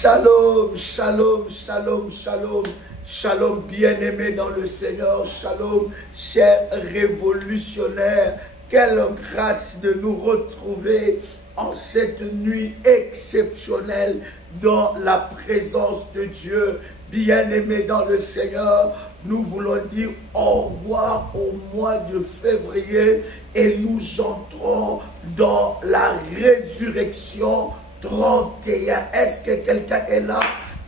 Shalom, shalom, shalom, shalom, shalom, bien-aimés dans le Seigneur, shalom, chers révolutionnaires, quelle grâce de nous retrouver en cette nuit exceptionnelle dans la présence de Dieu. Bien-aimés dans le Seigneur, nous voulons dire au revoir au mois de février et nous entrons dans la résurrection 31. Est-ce que quelqu'un est là?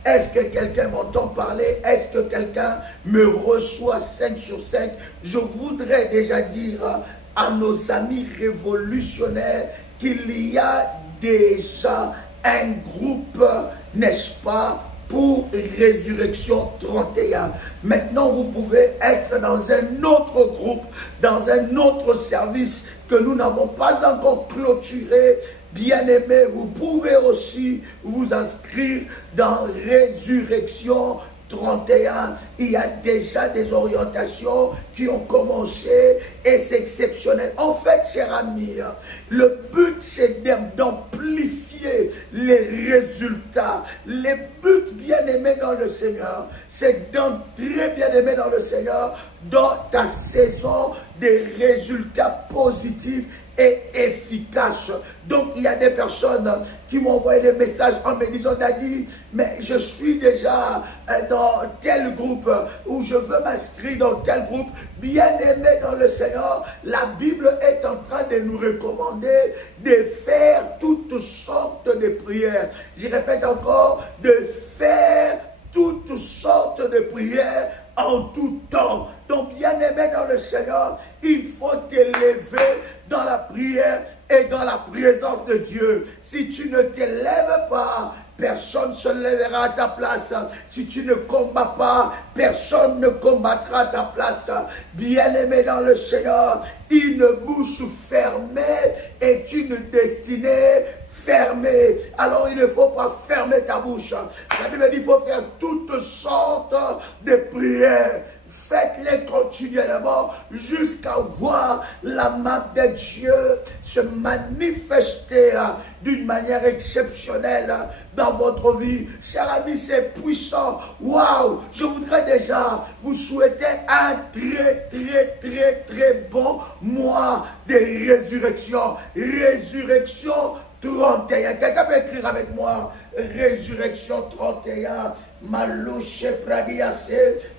Est-ce que quelqu'un m'entend parler? Est-ce que quelqu'un me reçoit 5 sur 5? Je voudrais déjà dire à nos amis révolutionnaires qu'il y a déjà un groupe, n'est-ce pas, pour Résurrection 31. Maintenant, vous pouvez être dans un autre groupe, dans un autre service que nous n'avons pas encore clôturé. Bien-aimés, vous pouvez aussi vous inscrire dans Résurrection 31. Il y a déjà des orientations qui ont commencé et c'est exceptionnel. En fait, chers amis, le but c'est d'amplifier les résultats. Les buts, bien-aimés dans le Seigneur, c'est d'entrer, bien-aimés dans le Seigneur, dans ta saison des résultats positifs et efficace. Donc il y a des personnes qui m'ont envoyé des messages en me disant: Daddy, mais je suis déjà dans tel groupe ou je veux m'inscrire dans tel groupe. Bien aimé dans le Seigneur, la Bible est en train de nous recommander de faire toutes sortes de prières. Je répète encore, de faire toutes sortes de prières en tout temps. Donc bien aimé dans le Seigneur, il faut t'élever dans la prière et dans la présence de Dieu. Si tu ne t'élèves pas, personne ne se lèvera à ta place. Si tu ne combats pas, personne ne combattra à ta place. Bien-aimé dans le Seigneur, une bouche fermée est une destinée fermée. Alors il ne faut pas fermer ta bouche. La Bible dit qu'il faut faire toutes sortes de prières. Faites-les continuellement jusqu'à voir la main de Dieu se manifester d'une manière exceptionnelle dans votre vie. Chers amis, c'est puissant. Waouh! Je voudrais déjà vous souhaiter un très bon mois de résurrection. Résurrection 31. Quelqu'un peut écrire avec moi? Résurrection 31. Malouche pradiase,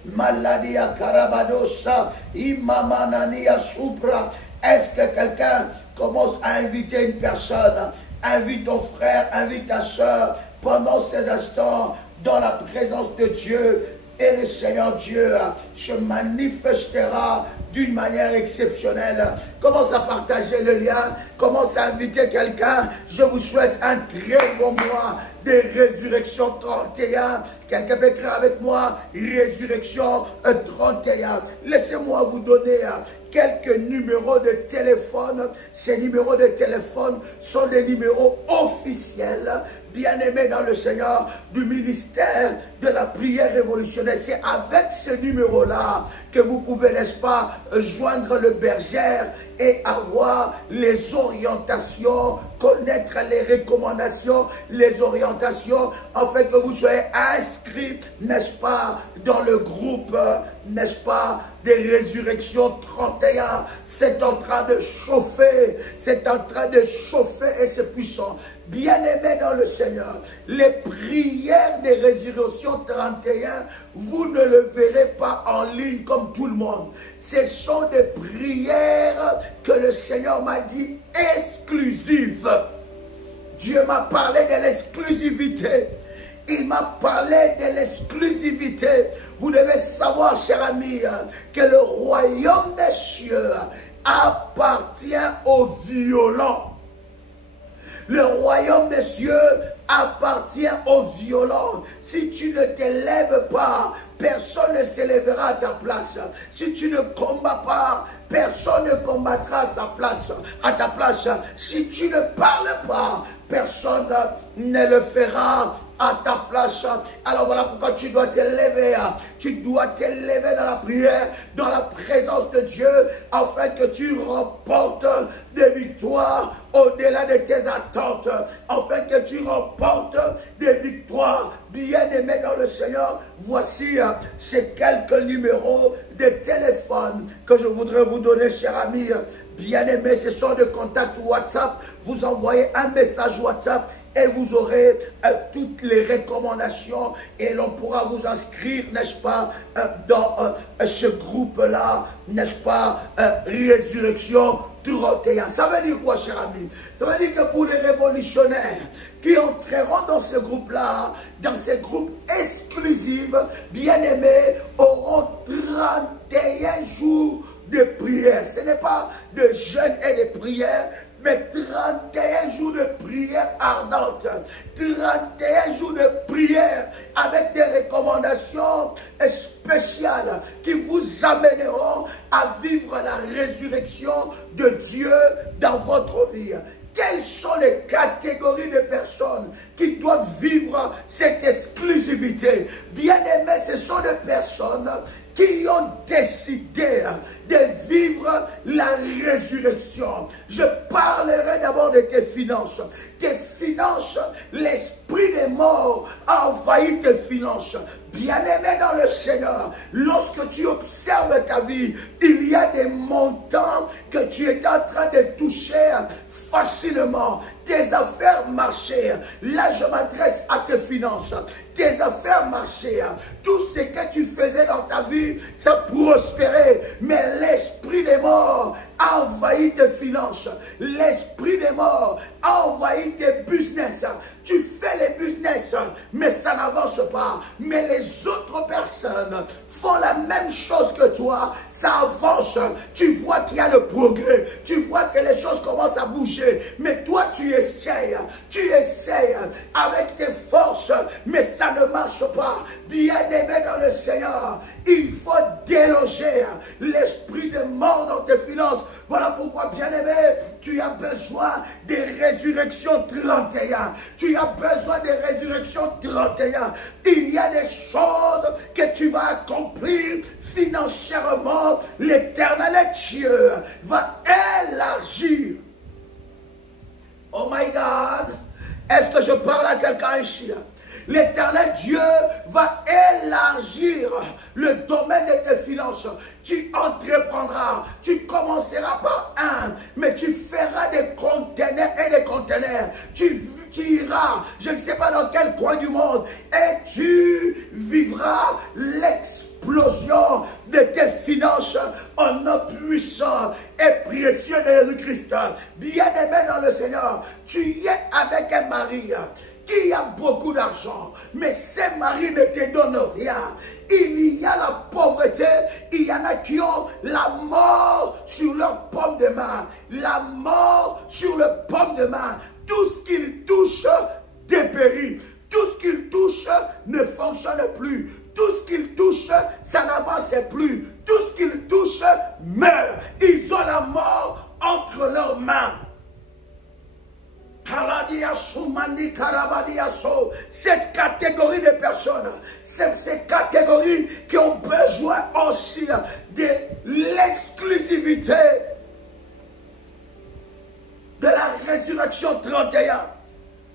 maladia karabadosa, imamanania supra. Est-ce que quelqu'un commence à inviter une personne? Invite ton frère, invite ta soeur pendant ces instants dans la présence de Dieu. Et le Seigneur Dieu se manifestera d'une manière exceptionnelle. Commence à partager le lien, commence à inviter quelqu'un. Je vous souhaite un très bon mois de Résurrection 31. Quelqu'un peut écrire avec moi Résurrection 31. Laissez-moi vous donner quelques numéros de téléphone. Ces numéros de téléphone sont des numéros officiels, bien-aimés dans le Seigneur, du ministère de la prière révolutionnaire. C'est avec ce numéro-là que vous pouvez, n'est-ce pas, joindre le berger et avoir les orientations, connaître les recommandations, les orientations, afin que vous soyez inscrits, n'est-ce pas, dans le groupe, n'est-ce pas, des Résurrections 31. C'est en train de chauffer, c'est en train de chauffer et c'est puissant. Bien-aimés dans le Seigneur, les prières des Résurrections 31, vous ne le verrez pas en ligne comme tout le monde. Ce sont des prières que le Seigneur m'a dit exclusives. Dieu m'a parlé de l'exclusivité. Il m'a parlé de l'exclusivité. Vous devez savoir, cher ami, que le royaume des cieux appartient aux violents. Le royaume des cieux appartient aux violents. Si tu ne t'élèves pas, personne ne s'élèvera à ta place. Si tu ne combats pas, personne ne combattra à ta place. Si tu ne parles pas, personne ne le fera à ta place. Alors voilà pourquoi tu dois t'élever. Tu dois t'élever dans la prière, dans la présence de Dieu, afin que tu remportes des victoires au-delà de tes attentes, afin que tu remportes des victoires. Bien-aimés dans le Seigneur, voici ces quelques numéros de téléphone que je voudrais vous donner, chers amis. Bien-aimés, ce sont des contacts WhatsApp. Vous envoyez un message WhatsApp et vous aurez toutes les recommandations et l'on pourra vous inscrire, n'est-ce pas, dans ce groupe-là, n'est-ce pas, Résurrection 31. Ça veut dire quoi, cher ami? Ça veut dire que pour les révolutionnaires qui entreront dans ce groupe-là, dans ces groupes exclusifs, bien-aimés, auront 31 jours de prière. Ce n'est pas de jeûne et de prière, mais 31 jours de prière ardente, 31 jours de prière avec des recommandations spéciales qui vous amèneront à vivre la résurrection de Dieu dans votre vie. Quelles sont les catégories de personnes qui doivent vivre cette exclusivité? Bien-aimés, ce sont des personnes qui ont décidé de vivre la résurrection. Je parlerai d'abord de tes finances. Tes finances, l'esprit des morts a envahi tes finances. Bien-aimé dans le Seigneur, lorsque tu observes ta vie, il y a des montants que tu es en train de toucher facilement. Tes affaires marchaient. Là, je m'adresse à tes finances. Tes affaires marchaient. Tout ce que tu faisais dans ta vie, ça prospérait. Mais l'esprit des morts a envahi tes finances. L'esprit des morts a envahi tes business. Tu fais les business, mais ça n'avance pas. Mais les autres personnes font la même chose que toi, ça avance. Tu vois qu'il y a le progrès. Tu vois que les choses commencent à bouger. Mais toi, tu essayes avec tes forces, mais ça ne marche pas. Bien-aimé dans le Seigneur, il faut déloger l'esprit de mort dans tes finances. Voilà pourquoi, bien-aimé, tu as besoin de résurrection 31. Tu as besoin de résurrection 31. Il y a des choses que tu vas accomplir financièrement. L'Éternel Dieu va élargir. Oh my God, est-ce que je parle à quelqu'un ici? L'Éternel Dieu va élargir le domaine de tes finances. Tu entreprendras, tu commenceras par un, mais tu feras des conteneurs et des conteneurs. Tu iras, je ne sais pas dans quel coin du monde, et tu vivras l'explosion de tes finances en nom puissant et précieux de Jésus-Christ. Bien-aimé dans le Seigneur, tu es avec un mari qui a beaucoup d'argent, mais ce mari ne te donne rien. Il y a la pauvreté, il y en a qui ont la mort sur leur paume de main. La mort sur le paume de main. Tout ce qu'ils touchent dépérit. Tout ce qu'ils touchent ne fonctionne plus. Tout ce qu'ils touchent, ça n'avance plus. Tout ce qu'ils touchent meurt. Ils ont la mort entre leurs mains. Cette catégorie de personnes, c'est ces catégories qui ont besoin aussi de l'exclusivité de la résurrection 31.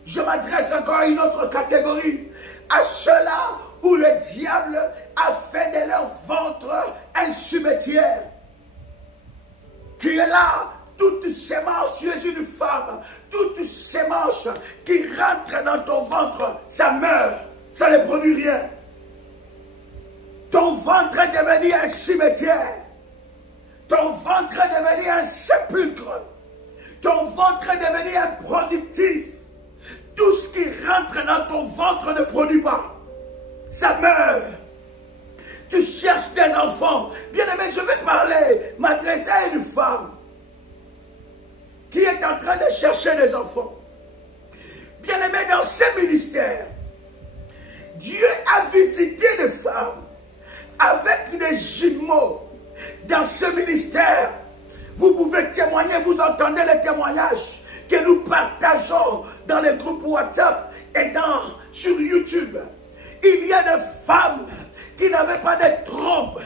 Je m'adresse encore à une autre catégorie, à ceux-là où le diable a fait de leur ventre un cimetière, qui est là. Toute sémence, tu es une femme, toute sémence qui rentre dans ton ventre, ça meurt, ça ne produit rien. Ton ventre est devenu un cimetière, ton ventre est devenu un sépulcre, ton ventre est devenu improductif. Tout ce qui rentre dans ton ventre ne produit pas, ça meurt. Tu cherches des enfants. Bien aimé, je vais m'adresser à une femme qui est en train de chercher des enfants. Bien-aimé, dans ce ministère, Dieu a visité des femmes avec des jumeaux. Dans ce ministère, vous pouvez témoigner, vous entendez les témoignages. que nous partageons dans les groupes WhatsApp et sur YouTube. Il y a des femmes qui n'avaient pas de trompe.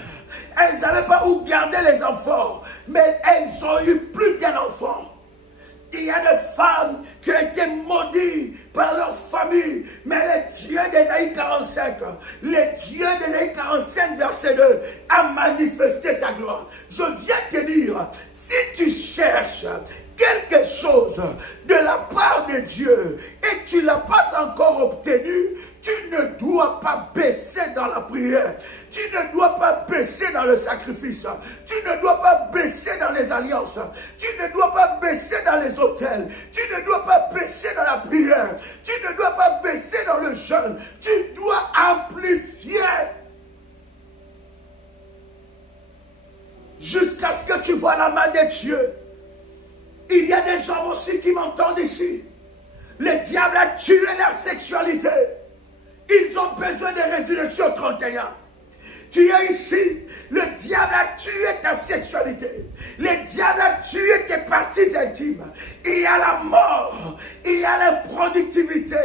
Elles ne savaient pas où garder les enfants, mais elles ont eu plus d'un enfant. Il y a des femmes qui ont été maudites par leur famille, mais le Dieu d'Ésaïe 45, le Dieu d'Ésaïe 45, verset 2, a manifesté sa gloire. Je viens te dire, si tu cherches quelque chose de la part de Dieu et tu ne l'as pas encore obtenu, tu ne dois pas baisser dans la prière. Tu ne dois pas baisser dans le sacrifice. Tu ne dois pas baisser dans les alliances. Tu ne dois pas baisser dans les hôtels. Tu ne dois pas baisser dans la prière. Tu ne dois pas baisser dans le jeûne. Tu dois amplifier jusqu'à ce que tu vois la main de Dieu. Il y a des hommes aussi qui m'entendent ici. Le diable a tué leur sexualité. Ils ont besoin de résurrection 31. Tu es ici, le diable a tué ta sexualité. Le diable a tué tes parties intimes. Il y a la mort, il y a l'improductivité.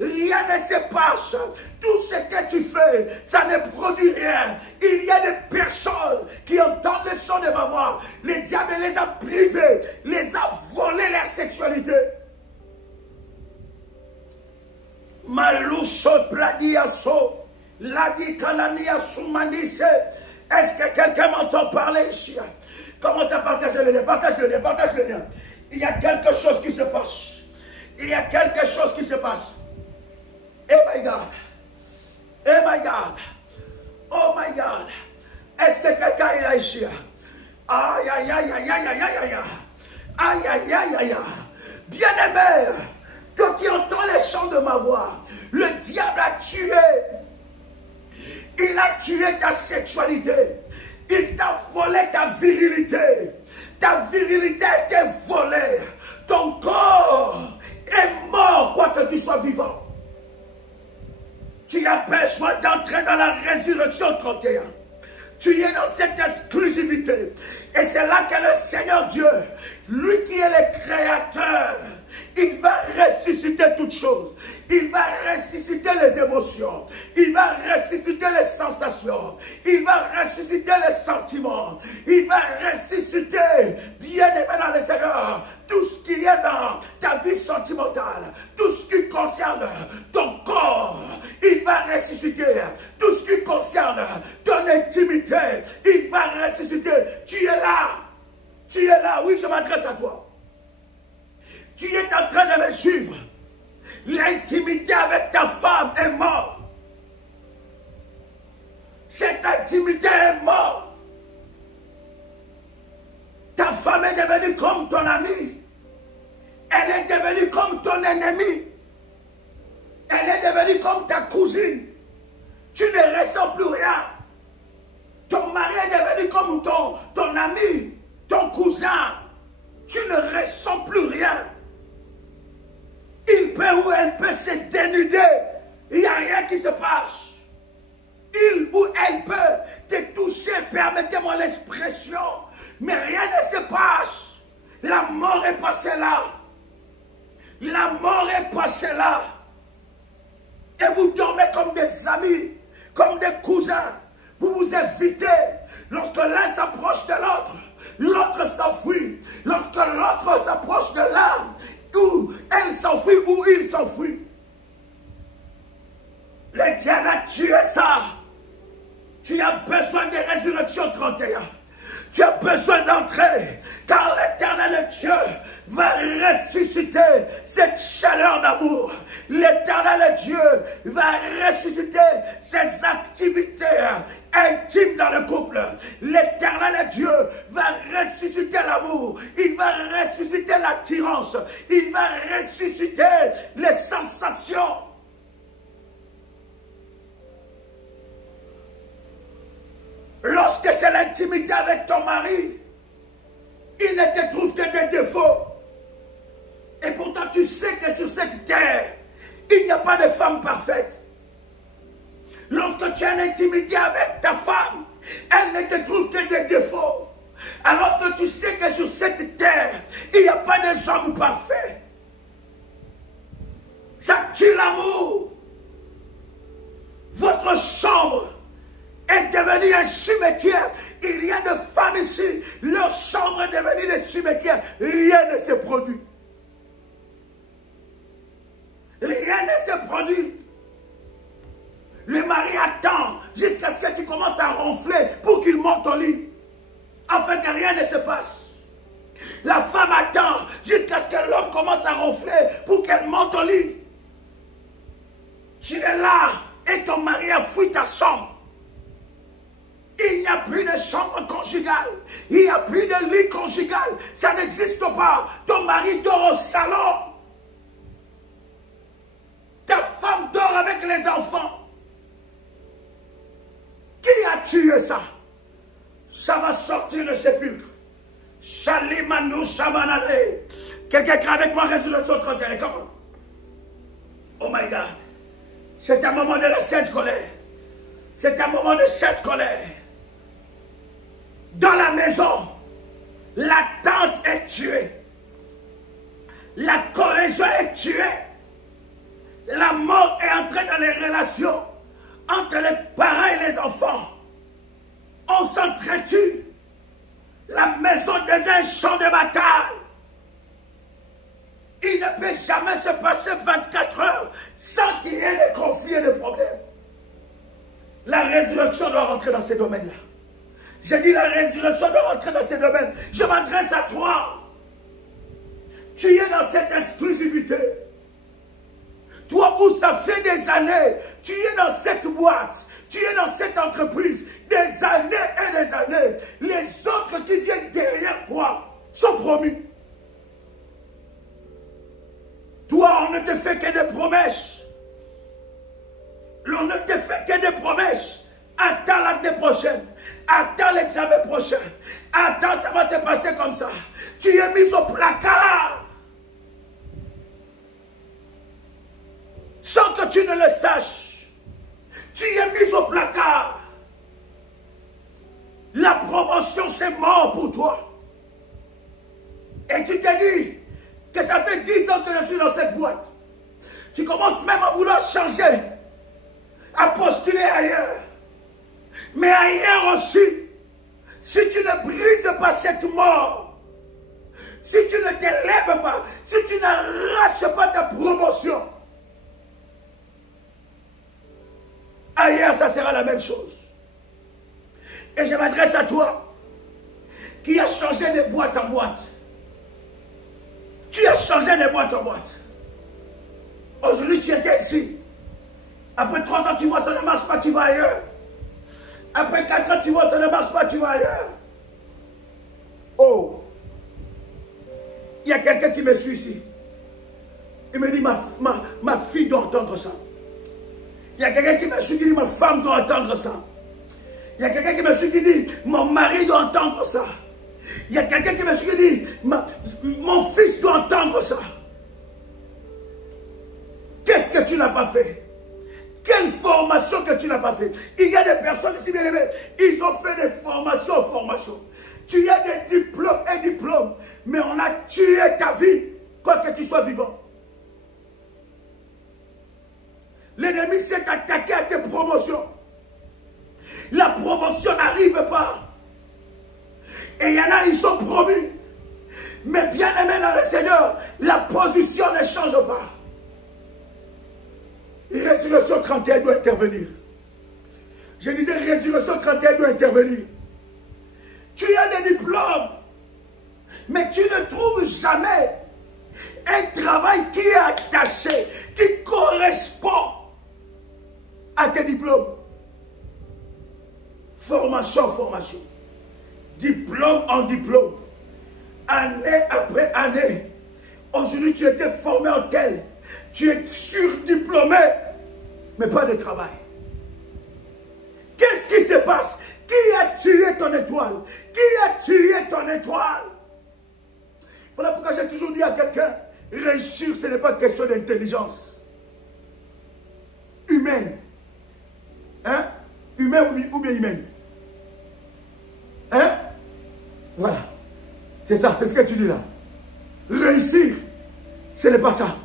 Rien ne se passe. Tout ce que tu fais, ça ne produit rien. Il y a des personnes qui entendent le son de ma voix. Le diable les a privés, les a volé leur sexualité. Maloucho Pladiaso. Est-ce que quelqu'un m'entend parler ici? Commence à partager le lien, partage le lien, partage le lien. Il y a quelque chose qui se passe. Il y a quelque chose qui se passe. Oh my God. Oh my God. Oh my God. Est-ce que quelqu'un est là ici? Aïe, aïe, aïe, aïe, aïe, aïe, aïe, aïe. Aïe, aïe, aïe, aïe. Bien-aimé, toi qui entends les chants de ma voix, le diable a tué. Il a tué ta sexualité. Il t'a volé ta virilité. Ta virilité a été volée. Ton corps est mort, quoi que tu sois vivant. Tu as besoin d'entrer dans la résurrection 31. Tu es dans cette exclusivité. Et c'est là que le Seigneur Dieu, lui qui est le créateur, il va ressusciter toutes choses. Il va ressusciter les émotions. Il va ressusciter les sensations. Il va ressusciter les sentiments. Il va ressusciter, bien aimé dans le Seigneur, tout ce qu'il y a dans ta vie sentimentale, tout ce qui concerne ton corps. Il va ressusciter tout ce qui concerne ton intimité. Il va ressusciter. Tu es là. Tu es là. Oui, je m'adresse à toi. Tu es en train de me suivre. L'intimité avec ta femme est morte. Cette intimité est morte. Ta femme est devenue comme ton amie. Elle est devenue comme ton ennemi. Elle est devenue comme ta cousine. Tu ne ressens plus rien. Ton mari est devenu comme ton ami, ton cousin. Tu ne ressens plus rien. Il peut ou elle peut se dénuder. Il n'y a rien qui se passe. Il ou elle peut te toucher, permettez-moi l'expression, mais rien ne se passe. La mort est passée là. La mort est passée là. Et vous dormez comme des amis, comme des cousins. Vous vous évitez. Lorsque l'un s'approche de l'autre, l'autre s'enfuit. Lorsque l'autre s'approche de l'un, ou elle s'enfuit ou il s'enfuit. Le diable a tué ça. Tu as besoin de résurrection 31. Tu as besoin d'entrer, car l'Éternel Dieu va ressusciter cette chaleur d'amour. L'Éternel Dieu va ressusciter ces activités intimes dans le couple. L'Éternel Dieu va ressusciter l'amour. Il va ressusciter l'attirance. Il va ressusciter les sensations. Lorsque c'est l'intimité avec ton mari, il ne te trouve que des défauts. Et pourtant tu sais que sur cette terre, il n'y a pas de femme parfaite. Lorsque tu as une intimité avec ta femme, elle ne te trouve que des défauts. Alors que tu sais que sur cette terre, il n'y a pas des hommes parfaits. Ça tue l'amour. Votre chambre est devenue un cimetière. Il y a de femmes ici, leur chambre est devenue des cimetières. Rien ne s'est produit. Rien ne s'est produit. Le mari attend jusqu'à ce que tu commences à ronfler pour qu'il monte au lit, afin que rien ne se passe. La femme attend jusqu'à ce que l'homme commence à ronfler pour qu'elle monte au lit. Tu es là et ton mari a fui ta chambre. Il n'y a plus de chambre conjugale. Il n'y a plus de lit conjugal. Ça n'existe pas. Ton mari dort au salon. Ta femme dort avec les enfants. Qui a tué ça? Ça va sortir de sépulcre. Shalimanu Shamanade. Quelqu'un qui avec moi, résurrection 31. Comment? Oh my God. C'est un moment de la sainte colère. C'est un moment de sainte colère. Dans la maison, la tante est tuée. La cohésion est tuée. La mort est entrée dans les relations entre les parents et les enfants. On s'entretue. La maison devient un champ de bataille. Il ne peut jamais se passer 24 heures sans qu'il y ait des conflits et des problèmes. La résurrection doit rentrer dans ces domaines-là. J'ai dit la résurrection doit rentrer dans ces domaines. Je m'adresse à toi. Tu es dans cette exclusivité. Toi où ça fait des années, tu es dans cette boîte, tu es dans cette entreprise, des années et des années. Les autres qui viennent derrière toi sont promis. Toi, on ne te fait que des promesses. On ne te fait que des promesses. Attends l'année prochaine. Attends l'examen prochain. Attends, ça va se passer comme ça. Tu es mis au placard. Sans que tu ne le saches. Tu es mis au placard. La promotion, c'est mort pour toi. Et tu te dis que ça fait 10 ans que je suis dans cette boîte. Tu commences même à vouloir changer, à postuler ailleurs. Mais ailleurs aussi, si tu ne brises pas cette mort, si tu ne t'élèves pas, si tu n'arraches pas ta promotion, ailleurs ça sera la même chose. Et je m'adresse à toi, qui a changé de boîte en boîte. Tu as changé de boîte en boîte. Aujourd'hui, tu étais ici. Après 3 ans, tu vois, ça ne marche pas, tu vas ailleurs. Après 4 ans, tu vois, ça ne marche pas, tu vas ailleurs. Oh! Il y a quelqu'un qui me suit ici. Il me dit, ma fille doit entendre ça. Il y a quelqu'un qui me suit qui dit, ma femme doit entendre ça. Il y a quelqu'un qui me suit qui dit, mon mari doit entendre ça. Il y a quelqu'un qui me suit qui dit, mon fils doit entendre ça. Qu'est-ce que tu n'as pas fait? Quelle formation que tu n'as pas fait? Il y a des personnes ici, bien aimées, ils ont fait des formations. Tu as des diplômes et diplômes, mais on a tué ta vie, quoi que tu sois vivant. L'ennemi s'est attaqué à tes promotions. La promotion n'arrive pas. Et il y en a, ils sont promus. Mais bien aimé dans le Seigneur, la position ne change pas. Résurrection 31 doit intervenir. Je disais, Résurrection 31 doit intervenir. Tu as des diplômes, mais tu ne trouves jamais un travail qui est attaché, qui correspond à tes diplômes. Formation. Diplôme en diplôme. Année après année. Aujourd'hui, tu étais formé en tel. Tu es surdiplômé, mais pas de travail. Qu'est-ce qui se passe? Qui a tué ton étoile? Qui a tué ton étoile? Voilà pourquoi j'ai toujours dit à quelqu'un, réussir, ce n'est pas question d'intelligence humaine. Hein? Humaine ou bien humaine? Hein? Voilà. C'est ça, c'est ce que tu dis là. Réussir, ce n'est pas ça.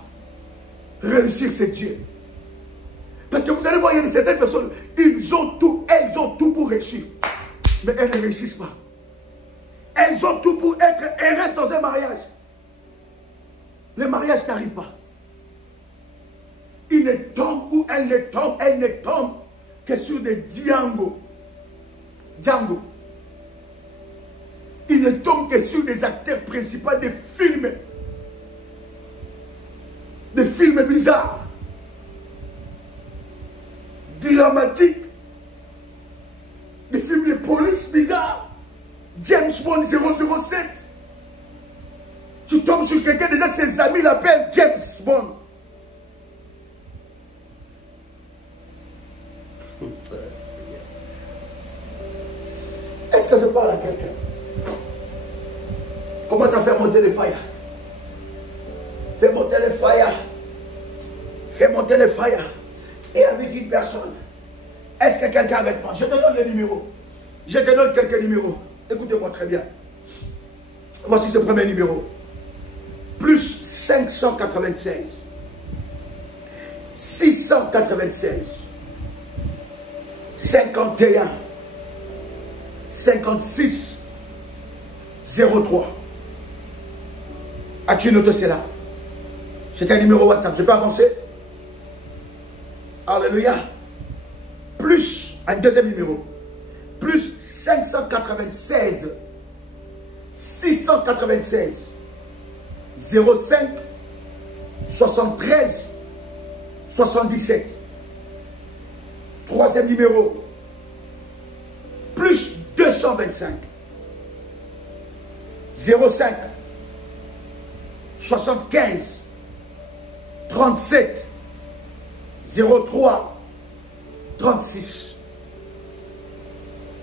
Réussir, c'est Dieu. Parce que vous allez voir, il y a certaines personnes, elles ont tout pour réussir. Mais elles ne réussissent pas. Elles ont tout pour être, elles restent dans un mariage. Le mariage n'arrive pas. Il ne tombe ou elle ne tombe que sur des Django. Il ne tombe que sur des acteurs principaux des films. Des films bizarres. Dramatiques. Des films de police bizarres. James Bond 007. Tu tombes sur quelqu'un, déjà ses amis l'appellent James Bond. Est-ce que je parle à quelqu'un? Commence à faire monter les fire. Fais monter les fire. Fais monter les fire. Et avec une personne. Est-ce que quelqu'un avec moi? Je te donne les numéros. Je te donne quelques numéros. Écoutez-moi très bien. Voici ce premier numéro. Plus 596. 696. 51. 56. 03. As-tu noté cela? C'est un numéro WhatsApp. Je peux avancer? Alléluia. Plus un deuxième numéro. Plus 596. 696. 05. 73. 77. Troisième numéro. Plus 225. 05. 75. 37. 03. 36.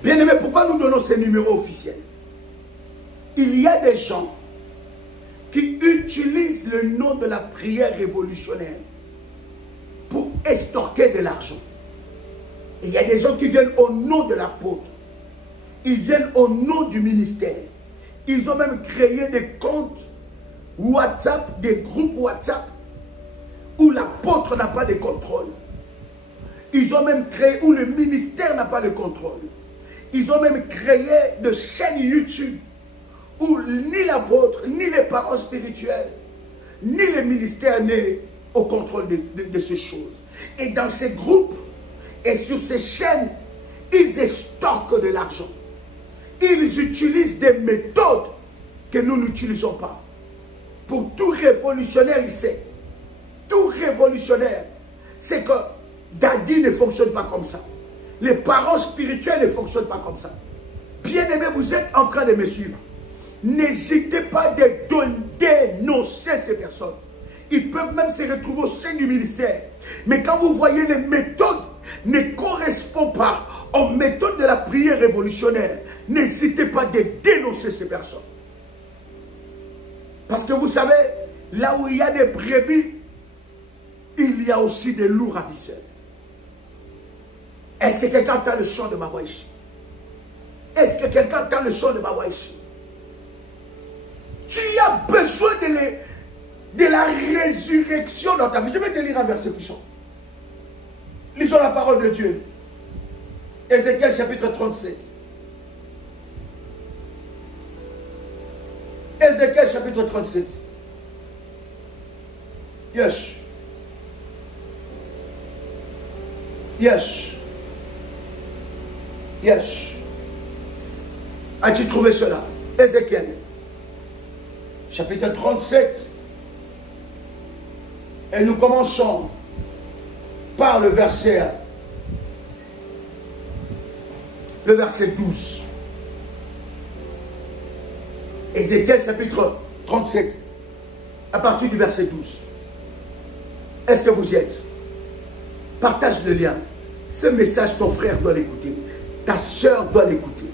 Bien-aimés, pourquoi nous donnons ces numéros officiels? Il y a des gens qui utilisent le nom de la prière révolutionnaire pour estorquer de l'argent. Et il y a des gens qui viennent au nom de l'apôtre. Ils viennent au nom du ministère. Ils ont même créé des comptes WhatsApp, des groupes WhatsApp, où l'apôtre n'a pas de contrôle. Ils ont même créé, où le ministère n'a pas de contrôle. Ils ont même créé de chaînes YouTube, où ni l'apôtre, ni les parents spirituels, ni le ministère n'est au contrôle de ces choses. Et dans ces groupes et sur ces chaînes, ils estorquent de l'argent. Ils utilisent des méthodes que nous n'utilisons pas. Pour tout révolutionnaire, il sait. Tout révolutionnaire, c'est que Daddy ne fonctionne pas comme ça. Les parents spirituels ne fonctionnent pas comme ça. Bien-aimés, vous êtes en train de me suivre. N'hésitez pas à dénoncer ces personnes. Ils peuvent même se retrouver au sein du ministère. Mais quand vous voyez les méthodes ne correspondent pas aux méthodes de la prière révolutionnaire, n'hésitez pas à dénoncer ces personnes. Parce que vous savez, là où il y a des brebis, il y a aussi des loups ravisseurs. Est-ce que quelqu'un entend le son de ma voix ici? Est-ce que quelqu'un entend le son de ma voix ici? Tu as besoin de la résurrection dans ta vie. Je vais te lire un verset puissant. Lisons la parole de Dieu. Ézéchiel chapitre 37. Ézéchiel chapitre 37. Yes. Yes. Yes. As-tu trouvé cela? Ézéchiel chapitre 37. Et nous commençons par le verset 12. Ézéchiel chapitre 37, à partir du verset 12. Est-ce que vous y êtes? Partage le lien. Ce message, ton frère doit l'écouter. Ta soeur doit l'écouter.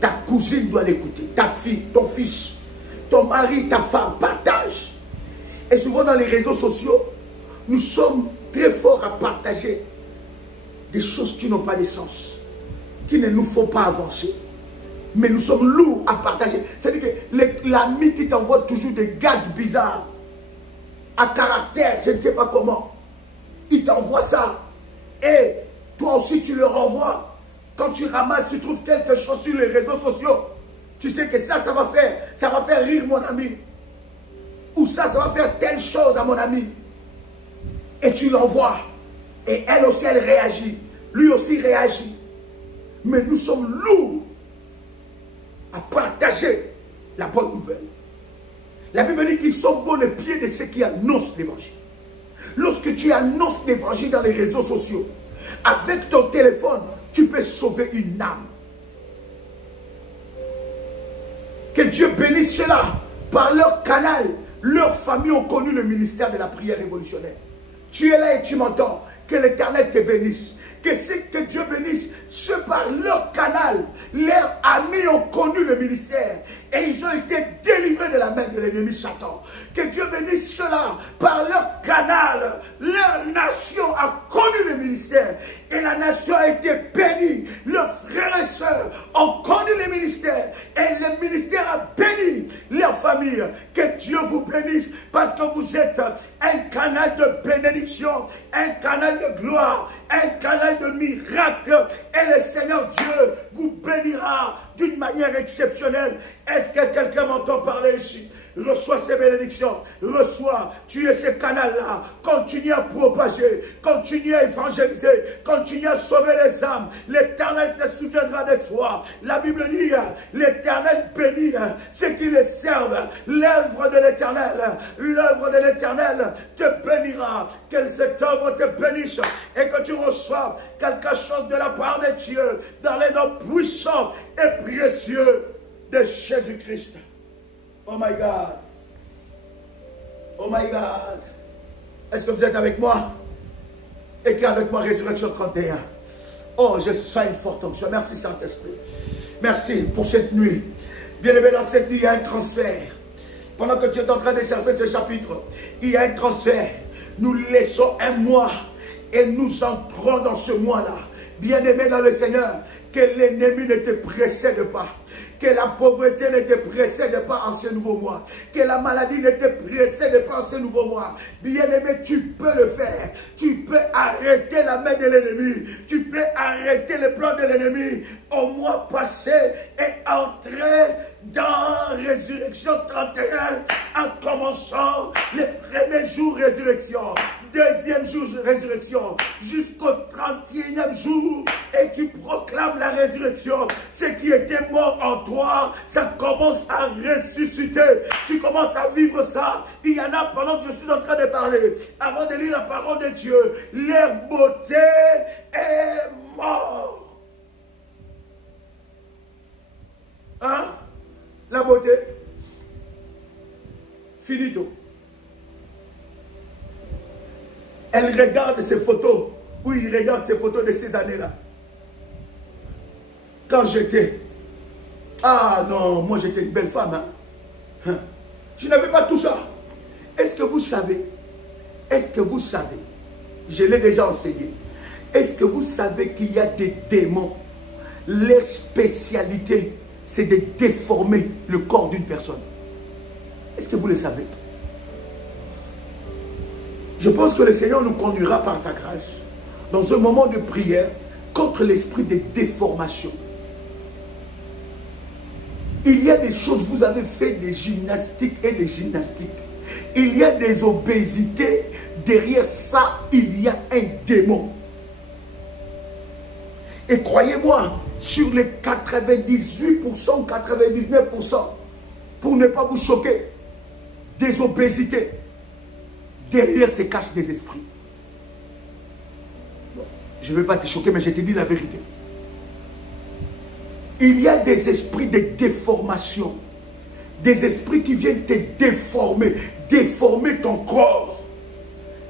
Ta cousine doit l'écouter. Ta fille, ton fils, ton mari, ta femme, partage. Et souvent dans les réseaux sociaux, nous sommes très forts à partager des choses qui n'ont pas de sens, qui ne nous font pas avancer. mais nous sommes lourds à partager. C'est-à-dire que l'ami qui t'envoie toujours des gags bizarres, à caractère, je ne sais pas comment, il t'envoie ça. Et toi aussi tu le renvoies. Quand tu ramasses, tu trouves quelque chose sur les réseaux sociaux. Tu sais que ça va faire rire mon ami. Ou ça va faire telle chose à mon ami. Et tu l'envoies. Et elle aussi, elle réagit. Lui aussi réagit. Mais nous sommes lourds à partager la bonne nouvelle. La Bible dit qu'ils sont beaux les pieds de ceux qui annoncent l'évangile. Lorsque tu annonces l'évangile dans les réseaux sociaux, avec ton téléphone, tu peux sauver une âme. Que Dieu bénisse cela. Par leur canal, leurs familles ont connu le ministère de la prière révolutionnaire. Tu es là et tu m'entends. Que l'Éternel te bénisse. Que Dieu bénisse ceux par leur canal. Leurs amis ont connu le ministère et ils ont été délivrés de la main de l'ennemi Satan. Que Dieu bénisse ceux-là par leur canal. Leur nation a connu le ministère et la nation a été bénie. Leurs frères et sœurs ont connu le ministère et le ministère a béni leur famille. Que Dieu vous bénisse parce que vous êtes un canal de bénédiction, un canal de gloire, un canal de miracle. Et le Seigneur Dieu vous bénira d'une manière exceptionnelle. Est-ce que quelqu'un m'entend parler ici? Reçois ces bénédictions, reçois, tu es ce canal-là, continue à propager, continue à évangéliser, continue à sauver les âmes, l'Éternel se souviendra de toi. La Bible dit, l'Éternel bénit ceux qui les servent, l'œuvre de l'Éternel te bénira, que cette œuvre te bénisse et que tu reçoives quelque chose de la part de Dieu dans les noms puissants et précieux de Jésus-Christ. Oh my God. Oh my God. Est-ce que vous êtes avec moi? Écris avec moi Résurrection 31. Oh, je sens une forte onction. Merci Saint-Esprit. Merci pour cette nuit. Bien-aimé, dans cette nuit, il y a un transfert. Pendant que tu es en train de chercher ce chapitre, il y a un transfert. Nous laissons un mois et nous entrons dans ce mois-là. Bien-aimé dans le Seigneur, que l'ennemi ne te précède pas. Que la pauvreté ne te précède pas en ce nouveau mois. Que la maladie ne te précède pas en ce nouveau mois. Bien-aimé, tu peux le faire. Tu peux arrêter la main de l'ennemi. Tu peux arrêter le plan de l'ennemi au mois passé et entrer dans Résurrection 31 en commençant les premiers jours Résurrection. Deuxième jour résurrection, jusqu'au 31e jour, et tu proclames la résurrection. Ce qui était mort en toi, ça commence à ressusciter. Tu commences à vivre ça. Il y en a pendant que je suis en train de parler, avant de lire la parole de Dieu, leur beauté est morte. Hein? La beauté. Finito. Elle regarde ces photos, ou il regarde ces photos de ces années-là. Quand j'étais, ah non, moi j'étais une belle femme. Hein? Je n'avais pas tout ça. Est-ce que vous savez, je l'ai déjà enseigné, est-ce que vous savez qu'il y a des démons, leur spécialité, c'est de déformer le corps d'une personne? Est-ce que vous le savez? Je pense que le Seigneur nous conduira par sa grâce dans un moment de prière contre l'esprit de déformation. Il y a des choses, vous avez fait des gymnastiques et des gymnastiques. Il y a des obésités. Derrière ça, il y a un démon. Et croyez-moi, sur les 98% ou 99%, pour ne pas vous choquer, des obésités, derrière se cachent des esprits. Bon, je ne vais pas te choquer, mais je te dis la vérité. Il y a des esprits de déformation. Des esprits qui viennent te déformer. Déformer ton corps.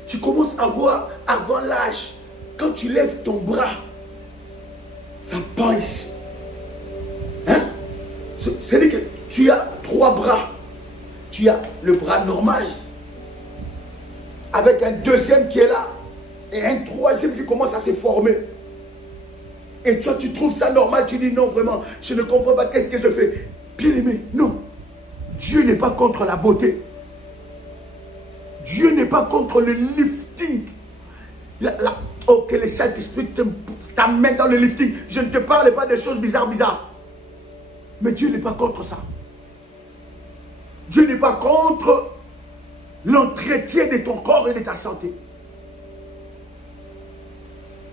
Tu commences à voir, avant l'âge, quand tu lèves ton bras, ça pince. Hein? C'est-à-dire que tu as 3 bras. Tu as le bras normal, avec un deuxième qui est là, et un troisième qui commence à se former. Et toi, tu trouves ça normal. Tu dis non, vraiment, je ne comprends pas. Qu'est-ce que je fais? Bien aimé, non. Dieu n'est pas contre la beauté. Dieu n'est pas contre le lifting. Que le Saint-Esprit t'amène dans le lifting. Je ne te parle pas des choses bizarres. Mais Dieu n'est pas contre ça. Dieu n'est pas contre l'entretien de ton corps et de ta santé.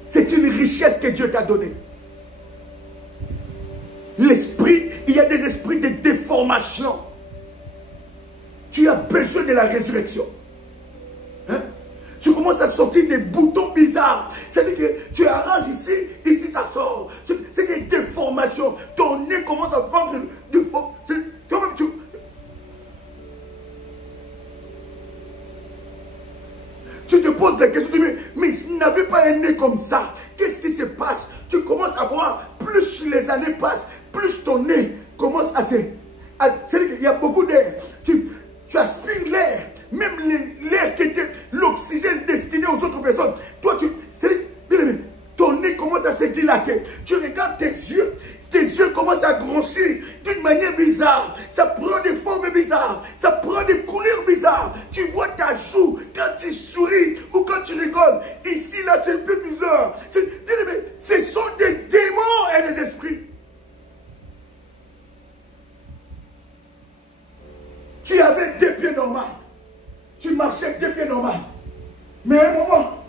C'est une richesse que Dieu t'a donnée. L'esprit, il y a des esprits de déformation. Tu as besoin de la résurrection. Hein? Tu commences à sortir des boutons bizarres. C'est-à-dire que tu arranges ici, ici ça sort. C'est des déformations. Ton nez commence à prendre du faux. Tu te poses des questions, tu dis, mais je n'avais pas un nez comme ça. Qu'est-ce qui se passe? Tu commences à voir, plus les années passent, plus ton nez commence à se... C'est-à-dire qu'il y a beaucoup d'air. Tu aspires l'air, même l'air qui était l'oxygène destiné aux autres personnes. Toi, ton nez commence à se dilater. Tu regardes tes yeux commencent à grossir d'une manière bizarre. Ça prend des formes bizarres. Ça prend des couleurs bizarres. Tu vois ta joue quand tu souris ou quand tu rigoles. Ici, là, c'est un peu bizarre. Ce sont des démons et des esprits. Tu avais des pieds normaux. Tu marchais avec des pieds normaux. Mais à un moment,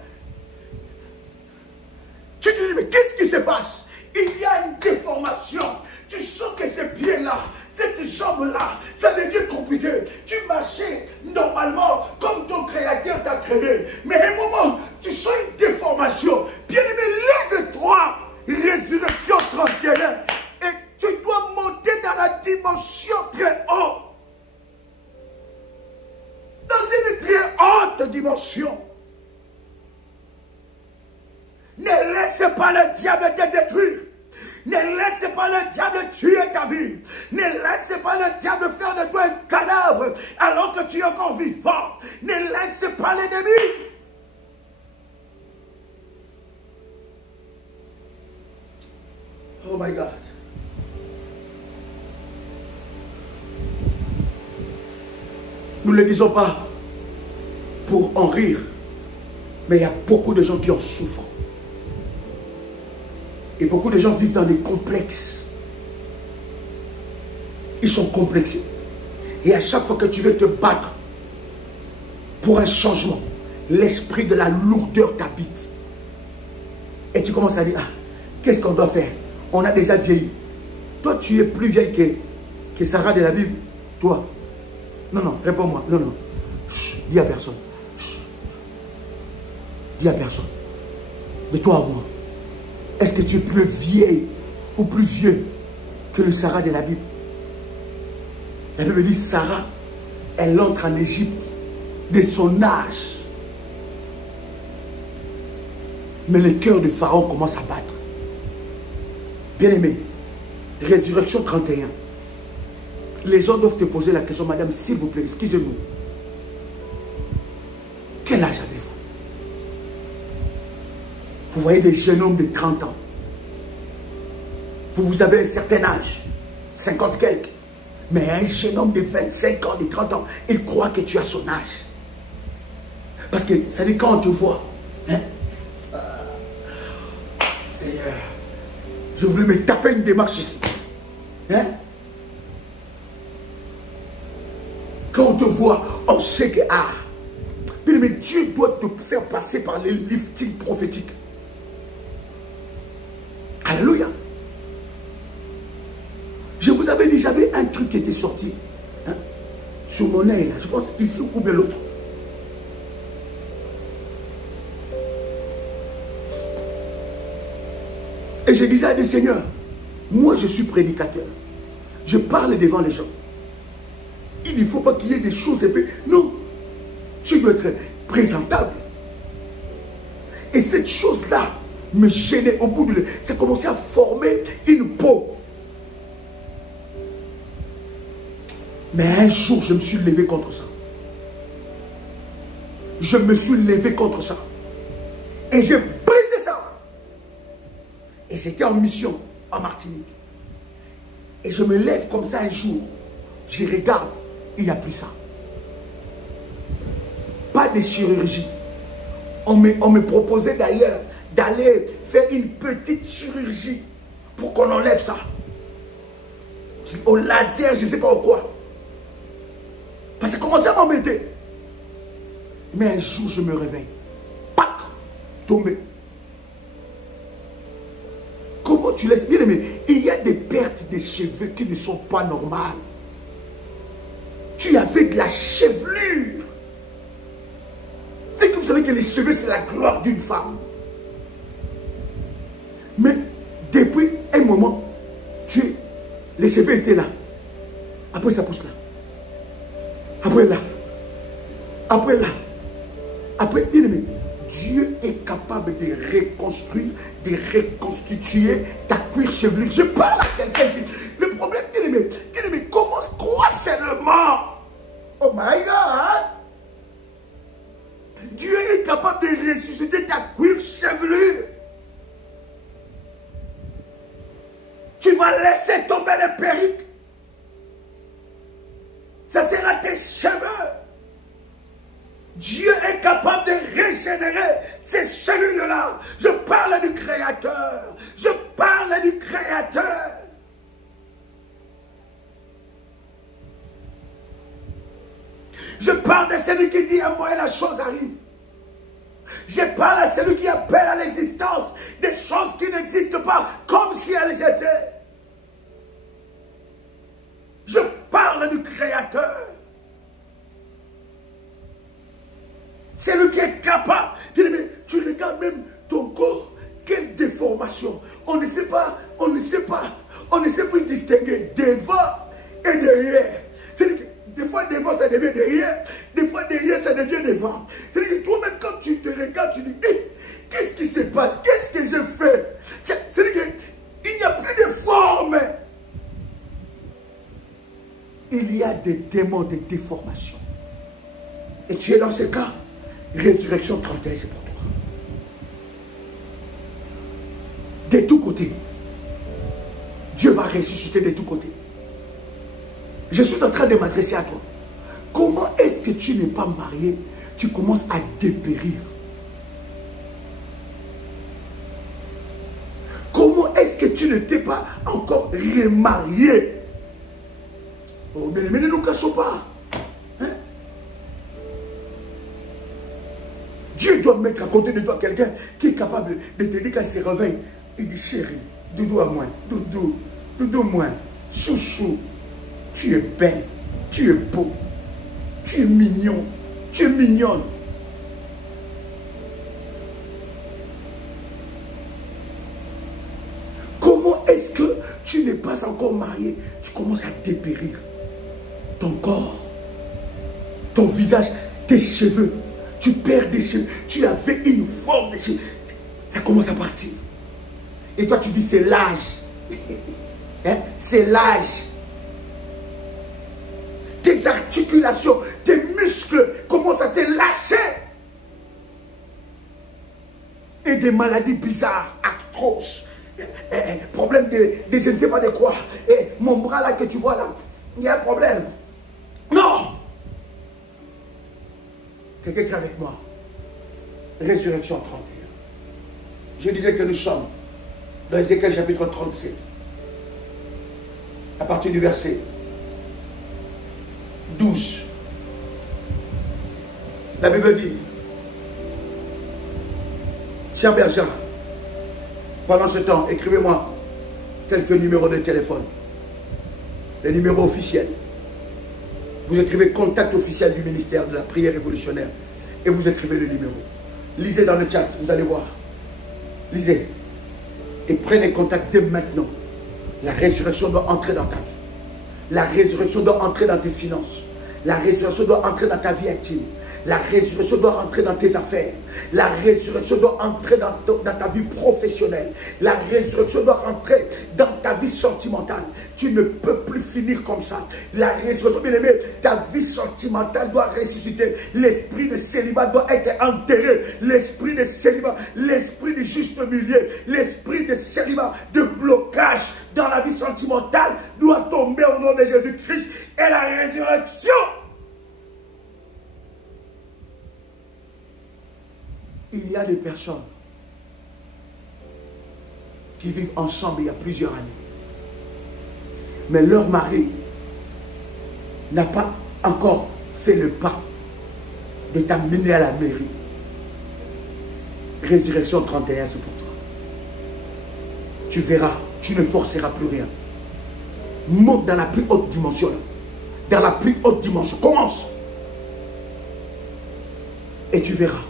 tu te dis, mais qu'est-ce qui se passe? Il y a une déformation. Tu sens que ces pieds-là, cette jambe-là, ça devient compliqué. Tu marchais normalement comme ton créateur t'a créé. Mais à un moment, tu sens une déformation. Bien-aimé, lève-toi. Résurrection 31. Et tu dois monter dans la dimension très haute. Dans une très haute dimension. Ne laisse pas le diable te détruire. Ne laisse pas le diable tuer ta vie. Ne laisse pas le diable faire de toi un cadavre alors que tu es encore vivant. Ne laisse pas l'ennemi. Oh my God. Nous ne le disons pas pour en rire, mais il y a beaucoup de gens qui en souffrent. Et beaucoup de gens vivent dans des complexes. Ils sont complexés. Et à chaque fois que tu veux te battre pour un changement, l'esprit de la lourdeur t'habite. Et tu commences à dire, ah, qu'est-ce qu'on doit faire? On a déjà vieilli. Toi, tu es plus vieille que Sarah de la Bible. Toi. Non, réponds-moi. Non. Chut, dis à personne. Chut. Dis à personne. De toi à moi. Est-ce que tu es plus vieille ou plus vieux que le Sarah de la Bible? La Bible dit Sarah, elle entre en Égypte de son âge. Mais le cœur de Pharaon commence à battre. Bien-aimé, Résurrection 31. Les gens doivent te poser la question, madame, s'il vous plaît, excusez-nous. Quel âge avez-vous? Vous voyez des jeunes hommes de 30 ans. Vous avez un certain âge, 50 quelques. Mais un jeune homme de 25 ans, de 30 ans, il croit que tu as son âge. Parce que, ça dit, quand on te voit, hein, Seigneur, je voulais me taper une démarche ici. Hein? Quand on te voit, on sait que, mais Dieu doit te faire passer par les liftings prophétiques. Alléluia. Je vous avais dit, j'avais un truc qui était sorti. Hein, sur mon nez, là, je pense ici ou bien l'autre. Et je disais à des seigneurs, moi je suis prédicateur. Je parle devant les gens. Il ne faut pas qu'il y ait des choses épais. Non. Je dois être présentable. Et cette chose-là me gênait au bout de... Ça commençait à former une peau. Mais un jour, je me suis levé contre ça. Je me suis levé contre ça. Et j'ai brisé ça. Et j'étais en mission en Martinique. Et je me lève comme ça un jour. Je regarde, il n'y a plus ça. Pas de chirurgie. On me proposait d'ailleurs d'aller faire une petite chirurgie pour qu'on enlève ça. Au laser, je ne sais pas au quoi. Parce que ça commençait à m'embêter. Mais un jour, je me réveille. Pac! Tombé. Comment tu laisses bien aimer? Il y a des pertes de cheveux qui ne sont pas normales. Tu avais de la chevelure. Et que vous savez que les cheveux, c'est la gloire d'une femme. Mais depuis un moment, les cheveux étaient là. Après, ça pousse là. Après là. Après là. Après, bien aimé, Dieu est capable de reconstruire, de reconstituer ta cuir chevelu. Je parle à quelqu'un ici. Le problème, bien aimé, commence quoi seulement? Oh my God! Dieu est capable de ressusciter ta cuir chevelu. Tu vas laisser tomber les perruques. Ça sera tes cheveux. Dieu est capable de régénérer ces cellules-là. Je parle du Créateur. Je parle du Créateur. Je parle de celui qui dit à moi et la chose arrive. Je parle à celui qui appelle à l'existence des choses qui n'existent pas comme si elles étaient. Je parle du Créateur. C'est lui qui est capable. Tu regardes même ton corps. Quelle déformation. On ne sait pas plus distinguer devant et derrière. Des fois devant ça devient derrière. Des fois derrière ça devient devant. C'est-à-dire que toi-même quand tu te regardes, tu dis, qu'est-ce qui se passe? Qu'est-ce que je fais? C'est-à-dire qu'il n'y a plus de forme. Il y a des démons de déformation. Et tu es dans ce cas. Résurrection 31, c'est pour toi. De tous côtés. Dieu va ressusciter de tous côtés. Je suis en train de m'adresser à toi. Comment est-ce que tu n'es pas marié? Tu commences à dépérir. Comment est-ce que tu ne t'es pas encore remarié? Oh, bien aimé, ne nous cachons pas. Hein? Dieu doit mettre à côté de toi quelqu'un qui est capable de te dire quand il se réveille. Il dit, chérie, doudou à moi, doudou moi, chouchou, tu es belle, tu es beau, tu es mignon, tu es mignonne. Comment est-ce que tu n'es pas encore marié? Tu commences à dépérir. Ton corps, ton visage, tes cheveux, tu perds des cheveux, tu avais une forme de cheveux, ça commence à partir. Et toi tu dis c'est l'âge, hein? C'est l'âge. Tes articulations, tes muscles commencent à te lâcher. Et des maladies bizarres, arthrose, problème de je ne sais pas de quoi. Et mon bras là que tu vois là, il y a un problème. Non! Quelqu'un qui est avec moi. Résurrection 31. Je disais que nous sommes dans Ézéchiel chapitre 37. À partir du verset 12. La Bible dit, Cher Berger, pendant ce temps, écrivez-moi quelques numéros de téléphone. Les numéros officiels. Vous écrivez contact officiel du ministère de la prière révolutionnaire et vous écrivez le numéro. Lisez dans le chat, vous allez voir. Lisez. Et prenez contact dès maintenant. La résurrection doit entrer dans ta vie. La résurrection doit entrer dans tes finances. La résurrection doit entrer dans ta vie intime. La résurrection doit rentrer dans tes affaires. La résurrection doit entrer dans ta vie professionnelle. La résurrection doit rentrer dans ta vie sentimentale. Tu ne peux plus finir comme ça. La résurrection, bien aimé, ta vie sentimentale doit ressusciter. L'esprit de célibat doit être enterré. L'esprit de célibat, l'esprit du juste milieu, l'esprit de célibat, de blocage dans la vie sentimentale doit tomber au nom de Jésus-Christ. Et la résurrection, il y a des personnes qui vivent ensemble il y a plusieurs années. Mais leur mari n'a pas encore fait le pas de t'amener à la mairie. Résurrection 31, c'est pour toi. Tu verras, tu ne forceras plus rien. Monte dans la plus haute dimension. Dans la plus haute dimension. Commence. Et tu verras.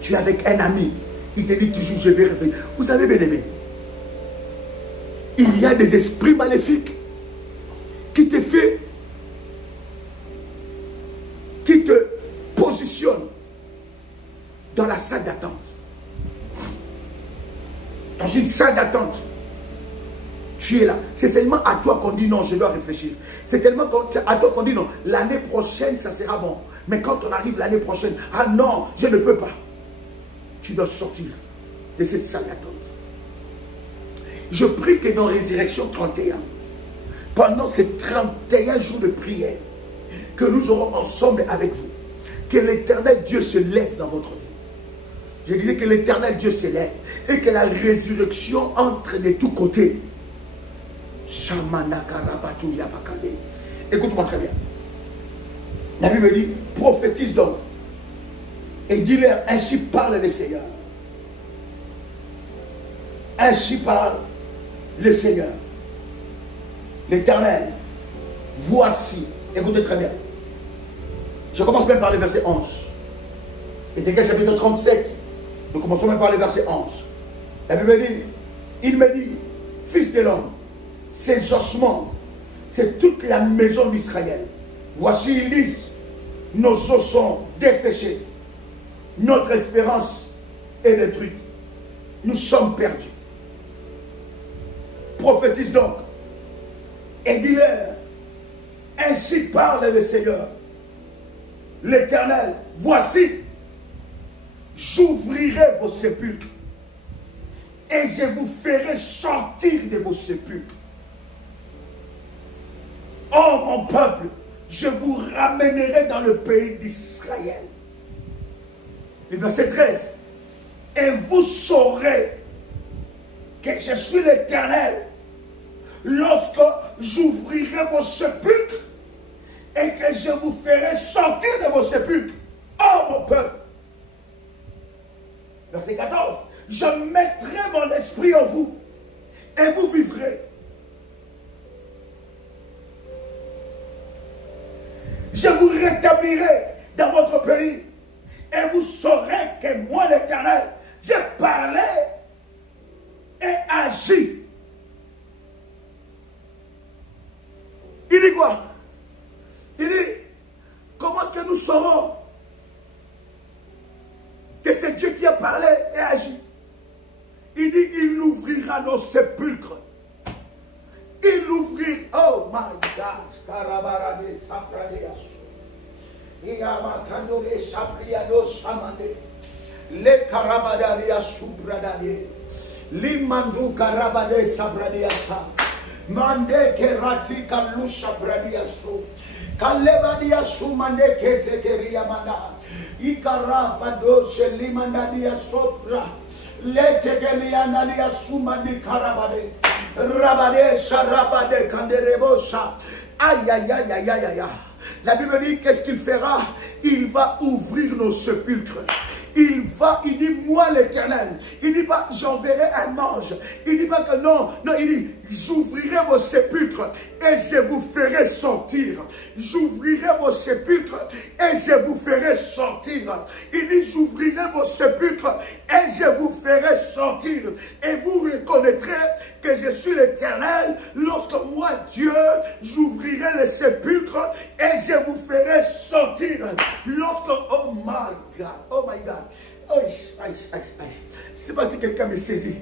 Tu es avec un ami. Il te dit toujours, je vais revenir. Vous savez, bien aimé, il y a des esprits maléfiques qui te positionnent dans la salle d'attente. Dans une salle d'attente. Tu es là. C'est seulement à toi qu'on dit non, je dois réfléchir. C'est tellement à toi qu'on dit non, l'année prochaine, ça sera bon. Mais quand on arrive l'année prochaine, ah non, je ne peux pas. Tu dois sortir de cette salle d'attente. Je prie que dans Résurrection 31, pendant ces 31 jours de prière, que nous aurons ensemble avec vous, que l'Éternel Dieu se lève dans votre vie. Je disais que l'Éternel Dieu se lève et que la résurrection entre de tous côtés. Écoute-moi très bien. La Bible dit, prophétise donc et dis-leur, ainsi parle le Seigneur. Ainsi parle le Seigneur. L'Éternel, voici, écoutez très bien. Je commence même par le verset 11. Ézéchiel chapitre 37. Nous commençons même par le verset 11. La Bible dit, il me dit, fils de l'homme, ces ossements, c'est toute la maison d'Israël. Voici, ils disent, nos os sont desséchés. Notre espérance est détruite. Nous sommes perdus. Prophétise donc. Et dis-leur, ainsi parle le Seigneur, l'Éternel. Voici, j'ouvrirai vos sépulcres et je vous ferai sortir de vos sépulcres. Oh mon peuple, je vous ramènerai dans le pays d'Israël. Le verset 13. Et vous saurez que je suis l'Éternel lorsque j'ouvrirai vos sépulcres et que je vous ferai sortir de vos sépulcres. Oh mon peuple. Verset 14. Je mettrai mon esprit en vous et vous vivrez. Je vous rétablirai dans votre pays et vous saurez que moi l'Éternel, j'ai parlé et agi. Il dit quoi? Il dit, comment est-ce que nous saurons que c'est Dieu qui a parlé et agi? Il dit, il ouvrira nos sépulcres. Il ouvrit, oh my God, Karabarade Sapradeas, Yamakandore Sapriado Samande, Le Karabadaria Supradade, Limandu Karabade Sapradeasa, Mande Kerati Kalusha Pradiasu, Kalebadia Sumande Ketekeria Manda, Ikarabado Shelimandadia Sopra, Le Tegelianadia Sumandi Karabade. Rabade, Sharabade, Kanderebosa. Aïe, aïe, aïe, aïe, aïe, aïe. La Bible dit, qu'est-ce qu'il fera? Il va ouvrir nos sépulcres. Il dit, moi l'Éternel. Il dit pas, j'enverrai un ange. Il dit pas que non, non, il dit, j'ouvrirai vos sépulcres et je vous ferai sortir. J'ouvrirai vos sépulcres et je vous ferai sortir. Il dit, j'ouvrirai vos sépulcres et je vous ferai sortir. Et vous reconnaîtrez que je suis l'Éternel lorsque moi, Dieu, j'ouvrirai les sépulcres et je vous ferai sortir. sortir lorsque, oh my God, oh, je ne sais pas si quelqu'un me saisit.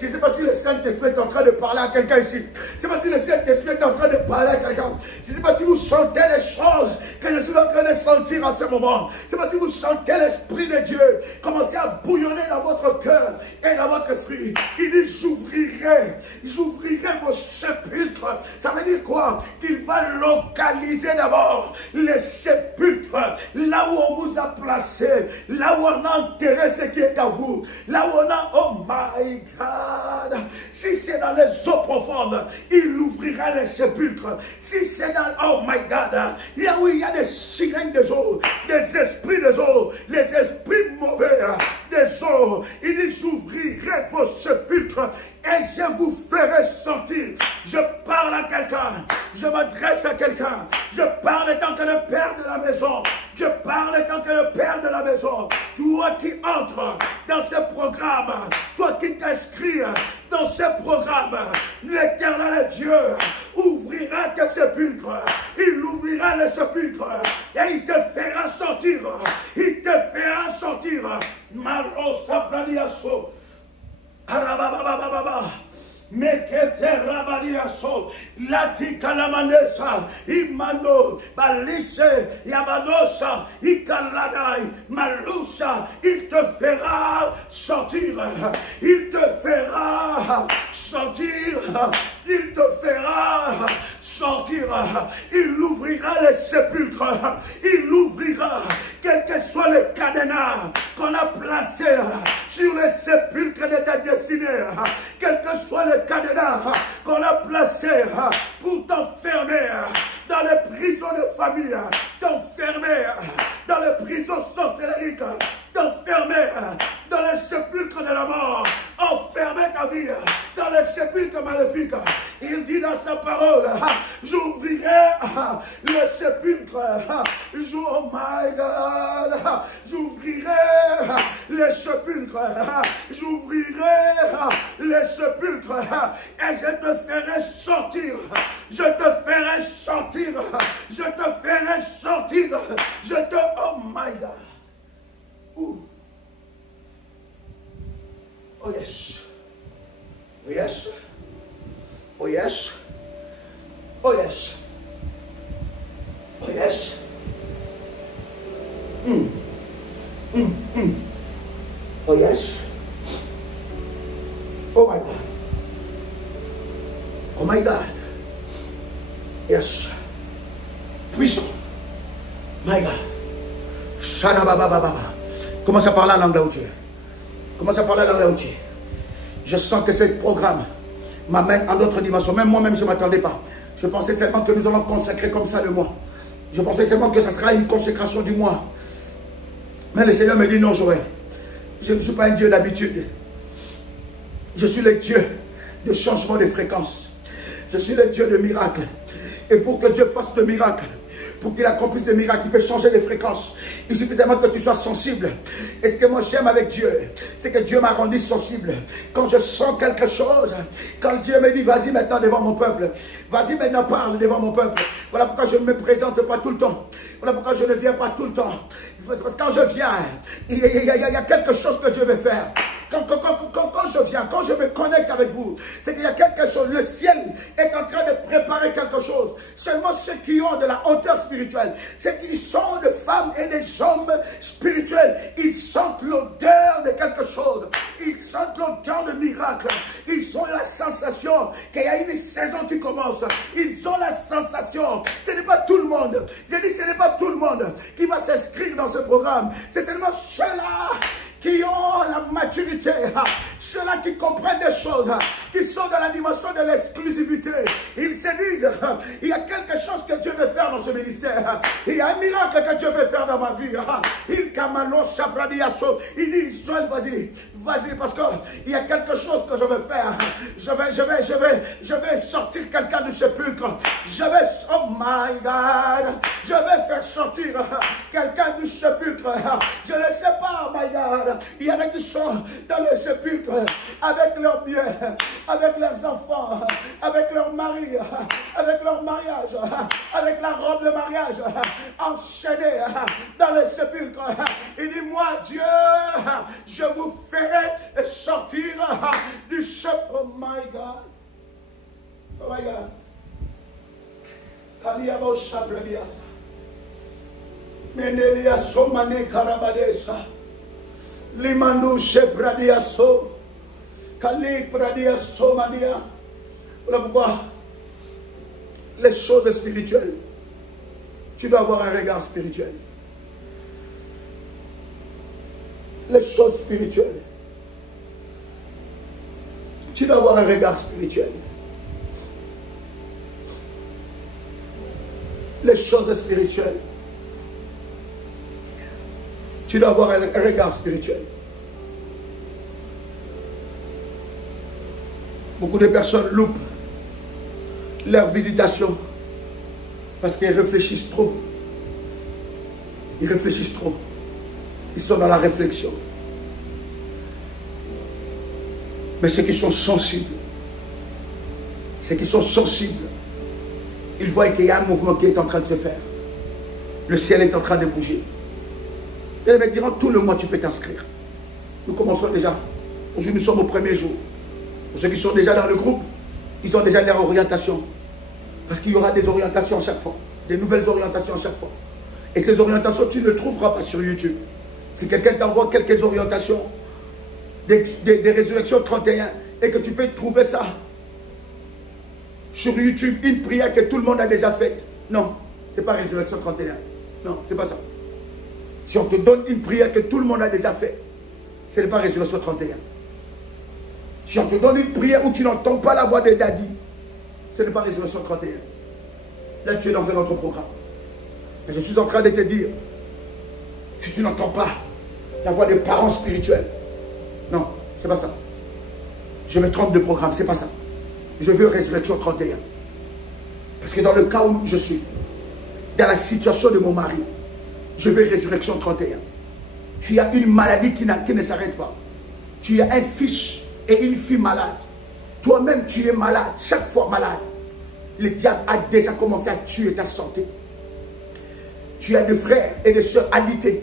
Je ne sais pas si le Saint-Esprit est en train de parler à quelqu'un ici. Je ne sais pas si le Saint-Esprit est en train de parler à quelqu'un. Je ne sais pas si vous sentez les choses que je suis en train de sentir en ce moment. Je ne sais pas si vous sentez l'Esprit de Dieu commencer à bouillonner dans votre cœur et dans votre esprit. Il dit, j'ouvrirai vos sépulcres. Ça veut dire quoi? Qu'il va localiser d'abord les sépulcres, là où on vous a placé, là où on a enterré ce qui est à vous, là où on a, oh my God, si c'est dans les eaux profondes, il ouvrira les sépulcres. Si c'est dans, oh my God, là où il y a des sirènes des eaux, des esprits des eaux, les esprits mauvais des eaux, il dit, j'ouvrirai vos sépulcres et je vous ferai sortir. Je parle à quelqu'un, je m'adresse à quelqu'un, je parle en tant que le père de la maison, je parle en tant que le père de la maison. Toi qui entres dans ce programme, toi qui t'inscris dans ce programme, l'Éternel Dieu ouvrira tes sépulcres, il ouvrira les sépulcres et il te fera sortir, il te fera sortir. Marosa Pradiaso, Arababababa. Mekete rabaliaso, lati kalamanesa, imano, balise, yamanosha, ikaladai, malusa, il te fera sortir, il te fera sortir, il te fera sortir, il ouvrira les sépulcres, il ouvrira, quel que soit le cadenas qu'on a placé sur les sépulcres de ta destinée, quel que soit le cadenas qu'on a placé pour t'enfermer dans les prisons de famille, t'enfermer dans les prisons sorcériques, t'enfermer dans les sépulcres de la mort, enfermer ta vie dans les sépulcres maléfiques. Il dit dans sa parole, j'ouvrirai le sépulcre, oh my God, j'ouvrirai les sépulcres, j'ouvrirai les sépulcres et je te ferai sortir, je te ferai sortir, je te ferai sortir, je te, oh my God. Ooh. Oh yes. Oh yes. Oh yes. Oh yes. Oh yes. Oh yes. Oh my God. Oh my God. Yes. Puissant. My God. Shadababababa. Commence à parler en langue là où tu es. Commence à parler en langue là où tu es. Je sens que ce programme m'amène à d'autres dimensions. Même moi-même, je ne m'attendais pas. Je pensais seulement que nous allons consacrer comme ça le mois. Je pensais seulement que ça sera une consécration du mois. Mais le Seigneur me dit non, Joël. Je ne suis pas un Dieu d'habitude. Je suis le Dieu de changement de fréquence. Je suis le Dieu de miracles. Et pour que Dieu fasse de miracles, pour qu'il accomplisse des miracles, il peut changer de fréquence. Il suffit seulement que tu sois sensible. Et ce que moi j'aime avec Dieu, c'est que Dieu m'a rendu sensible. Quand je sens quelque chose, quand Dieu me dit, vas-y maintenant devant mon peuple, vas-y maintenant parle devant mon peuple. Voilà pourquoi je ne me présente pas tout le temps. Voilà pourquoi je ne viens pas tout le temps. Parce que quand je viens, il y a quelque chose que Dieu veut faire. Quand je viens, quand je me connecte avec vous, c'est qu'il y a quelque chose. Le ciel est en train de préparer quelque chose. Seulement ceux qui ont de la hauteur spirituelle, ceux qui sont des femmes et des hommes spirituels, ils sentent l'odeur de quelque chose. Ils sentent l'odeur de miracle. Ils ont la sensation qu'il y a une saison qui commence. Ils ont la sensation. Ce n'est pas tout le monde. J'ai dit, ce n'est pas tout le monde qui va s'inscrire dans ce programme. C'est seulement ceux-là qui ont la maturité, ceux-là qui comprennent des choses, qui sont dans la dimension de l'exclusivité. Ils se disent, il y a quelque chose que Dieu veut faire dans ce ministère. Il y a un miracle que Dieu veut faire dans ma vie. Il dit, Joël, vas-y, parce qu'il y a quelque chose que je veux faire. Je vais sortir quelqu'un du sépulcre. Oh my God, je vais faire sortir quelqu'un du sépulcre. Je ne sais pas, oh my God. Il y en a qui sont dans le sépulcre avec leurs biens, avec leurs enfants, avec leur mari, avec leur mariage, avec la robe de mariage, enchaînés dans le sépulcre. Il dit, moi Dieu, je vous ferai sortir du sépulcre. Oh my God. Oh my God. Kaliabo Shabradiasa. Menelia Somane Karabadesa. Limandu Shebradiaso. Kali Bradiaso Mania. Voilà pourquoi les choses spirituelles, tu dois avoir un regard spirituel. Les choses spirituelles, tu dois avoir un regard spirituel. Les choses spirituelles, tu dois avoir un regard spirituel. Beaucoup de personnes loupent leur visitation parce qu'ils réfléchissent trop. Ils réfléchissent trop. Ils sont dans la réflexion. Mais ceux qui sont sensibles, ils voient qu'il y a un mouvement qui est en train de se faire. Le ciel est en train de bouger. Et les mecs diront, tout le mois tu peux t'inscrire. Nous commençons déjà. Aujourd'hui nous sommes au premier jour. Pour ceux qui sont déjà dans le groupe, ils ont déjà leur orientation. Parce qu'il y aura des orientations à chaque fois. Des nouvelles orientations à chaque fois. Et ces orientations, tu ne trouveras pas sur YouTube. Si quelqu'un t'envoie quelques orientations, des résurrections 31, et que tu peux trouver ça sur YouTube, une prière que tout le monde a déjà faite. Non, ce n'est pas résurrection 31. Non, ce n'est pas ça. Si on te donne une prière que tout le monde a déjà faite, ce n'est pas résurrection 31. Si on te donne une prière où tu n'entends pas la voix de Daddy, ce n'est pas résurrection 31. Là, tu es dans un autre programme. Mais je suis en train de te dire, si tu n'entends pas la voix des parents spirituels, non, c'est pas ça. Je me trompe de programme, c'est pas ça. Je veux résurrection 31. Parce que dans le cas où je suis, dans la situation de mon mari, je veux résurrection 31. Tu as une maladie qui ne s'arrête pas. Tu as un fils et une fille malade. Toi-même, tu es malade, chaque fois malade. Le diable a déjà commencé à tuer ta santé. Tu as des frères et des soeurs alités.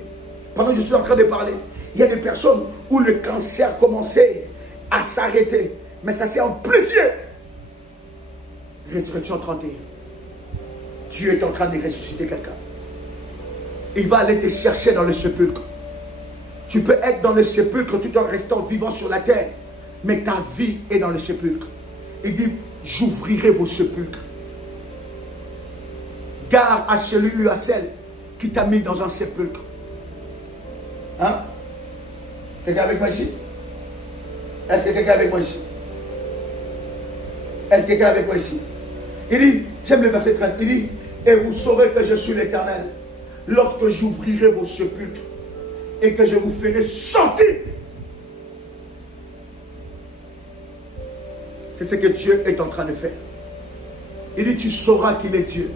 Pendant que je suis en train de parler, il y a des personnes où le cancer commençait à s'arrêter. Mais ça s'est amplifié. Résurrection 31. Dieu est en train de ressusciter quelqu'un. Il va aller te chercher dans le sépulcre. Tu peux être dans le sépulcre tout en restant vivant sur la terre. Mais ta vie est dans le sépulcre. Il dit, j'ouvrirai vos sépulcres. Gare à celui ou à celle qui t'a mis dans un sépulcre. Hein? Quelqu'un avec moi ici? Est-ce que quelqu'un avec moi ici? Est-ce que quelqu'un avec moi ici? Il dit, j'aime le verset 13, il dit, et vous saurez que je suis l'Éternel, lorsque j'ouvrirai vos sépulcres et que je vous ferai sortir. C'est ce que Dieu est en train de faire. Il dit, tu sauras qu'il est Dieu.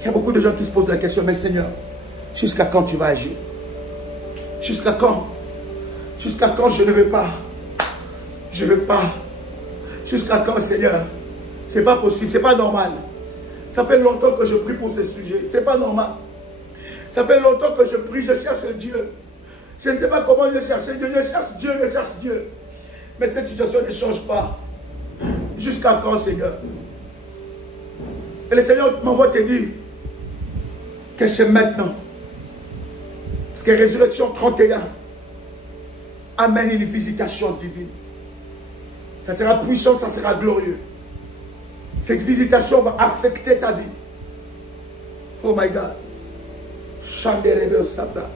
Il y a beaucoup de gens qui se posent la question, mais Seigneur, jusqu'à quand tu vas agir? Jusqu'à quand? Jusqu'à quand je ne vais pas? Je ne vais pas. Jusqu'à quand, Seigneur? C'est pas possible, c'est pas normal. Ça fait longtemps que je prie pour ce sujet. C'est pas normal. Ça fait longtemps que je prie, je cherche Dieu. Je ne sais pas comment je cherche Dieu. Je cherche Dieu, je cherche Dieu. Mais cette situation ne change pas. Jusqu'à quand, Seigneur? Et le Seigneur m'envoie te dire que c'est maintenant. Parce que Résurrection 31 amène une visitation divine. Ça sera puissant, ça sera glorieux. Cette visitation va affecter ta vie. Oh my God. Chanderebe Osabra.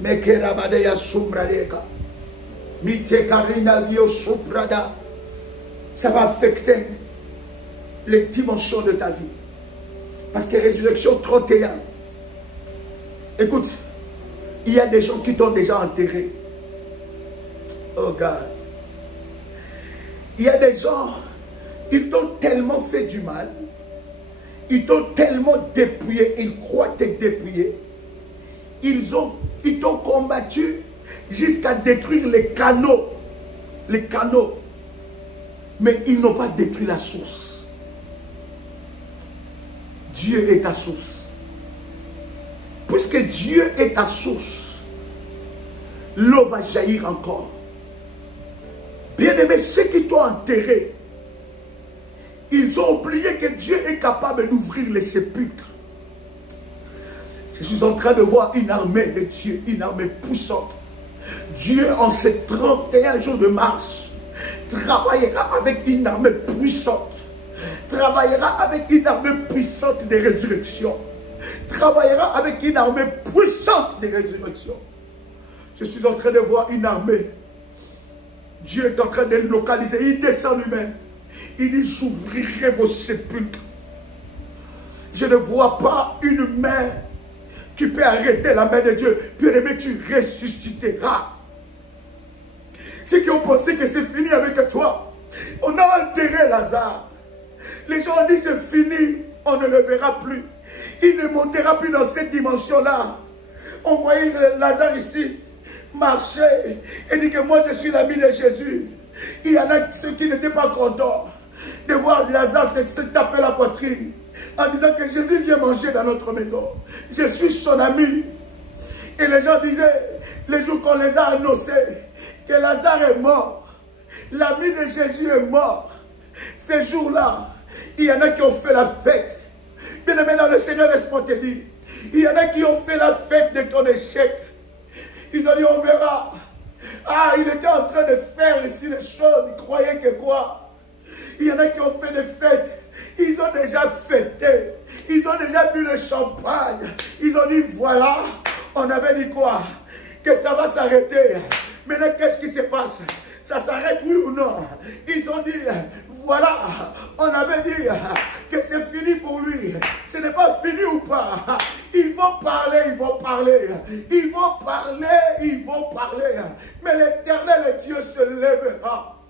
Mekerabadeya Sumradeka. Mite Karina Dio Suprada. Ça va affecter les dimensions de ta vie. Parce que Résurrection 31. Écoute, il y a des gens qui t'ont déjà enterré. Oh God. Il y a des gens, ils t'ont tellement fait du mal. Ils t'ont tellement dépouillé. Ils croient t'être dépouillé. Ils t'ont combattu jusqu'à détruire les canaux. Les canaux. Mais ils n'ont pas détruit la source. Dieu est ta source. Puisque Dieu est ta source, l'eau va jaillir encore. Bien-aimés, ceux qui t'ont enterré, ils ont oublié que Dieu est capable d'ouvrir les sépulcres. Je suis en train de voir une armée de Dieu, une armée puissante. Dieu, en ces 31 jours de mars, travaillera avec une armée puissante. Travaillera avec une armée puissante de résurrection. Travaillera avec une armée puissante de résurrection. Je suis en train de voir une armée. Dieu est en train de localiser. Il descend lui-même. Il dit, j'ouvrirai vos sépulcres. Je ne vois pas une main qui peut arrêter la main de Dieu. Bien-aimé, tu ressusciteras. Ceux qui ont pensé que c'est fini avec toi, on a enterré Lazare. Les gens ont dit c'est fini, on ne le verra plus. Il ne montera plus dans cette dimension-là. On voyait Lazare ici marcher et dit que moi je suis l'ami de Jésus. Il y en a ceux qui n'étaient pas contents de voir Lazare se taper la poitrine en disant que Jésus vient manger dans notre maison. Je suis son ami. Et les gens disaient, les jours qu'on les a annoncés, que Lazare est mort. L'ami de Jésus est mort. Ces jours-là, il y en a qui ont fait la fête. Bien aimé dans le Seigneur, laisse-moi te dire, il y en a qui ont fait la fête de ton échec. Ils ont dit, on verra. Ah, il était en train de faire ici les choses. Ils croyaient que quoi? Il y en a qui ont fait des fêtes. Ils ont déjà fêté. Ils ont déjà bu le champagne. Ils ont dit, voilà. On avait dit quoi? Que ça va s'arrêter. Maintenant, qu'est-ce qui se passe? Ça s'arrête, oui ou non? Ils ont dit, voilà, on avait dit que c'est fini pour lui. Ce n'est pas fini ou pas? Ils vont parler, ils vont parler. Ils vont parler, ils vont parler. Mais l'Éternel Dieu se lèvera.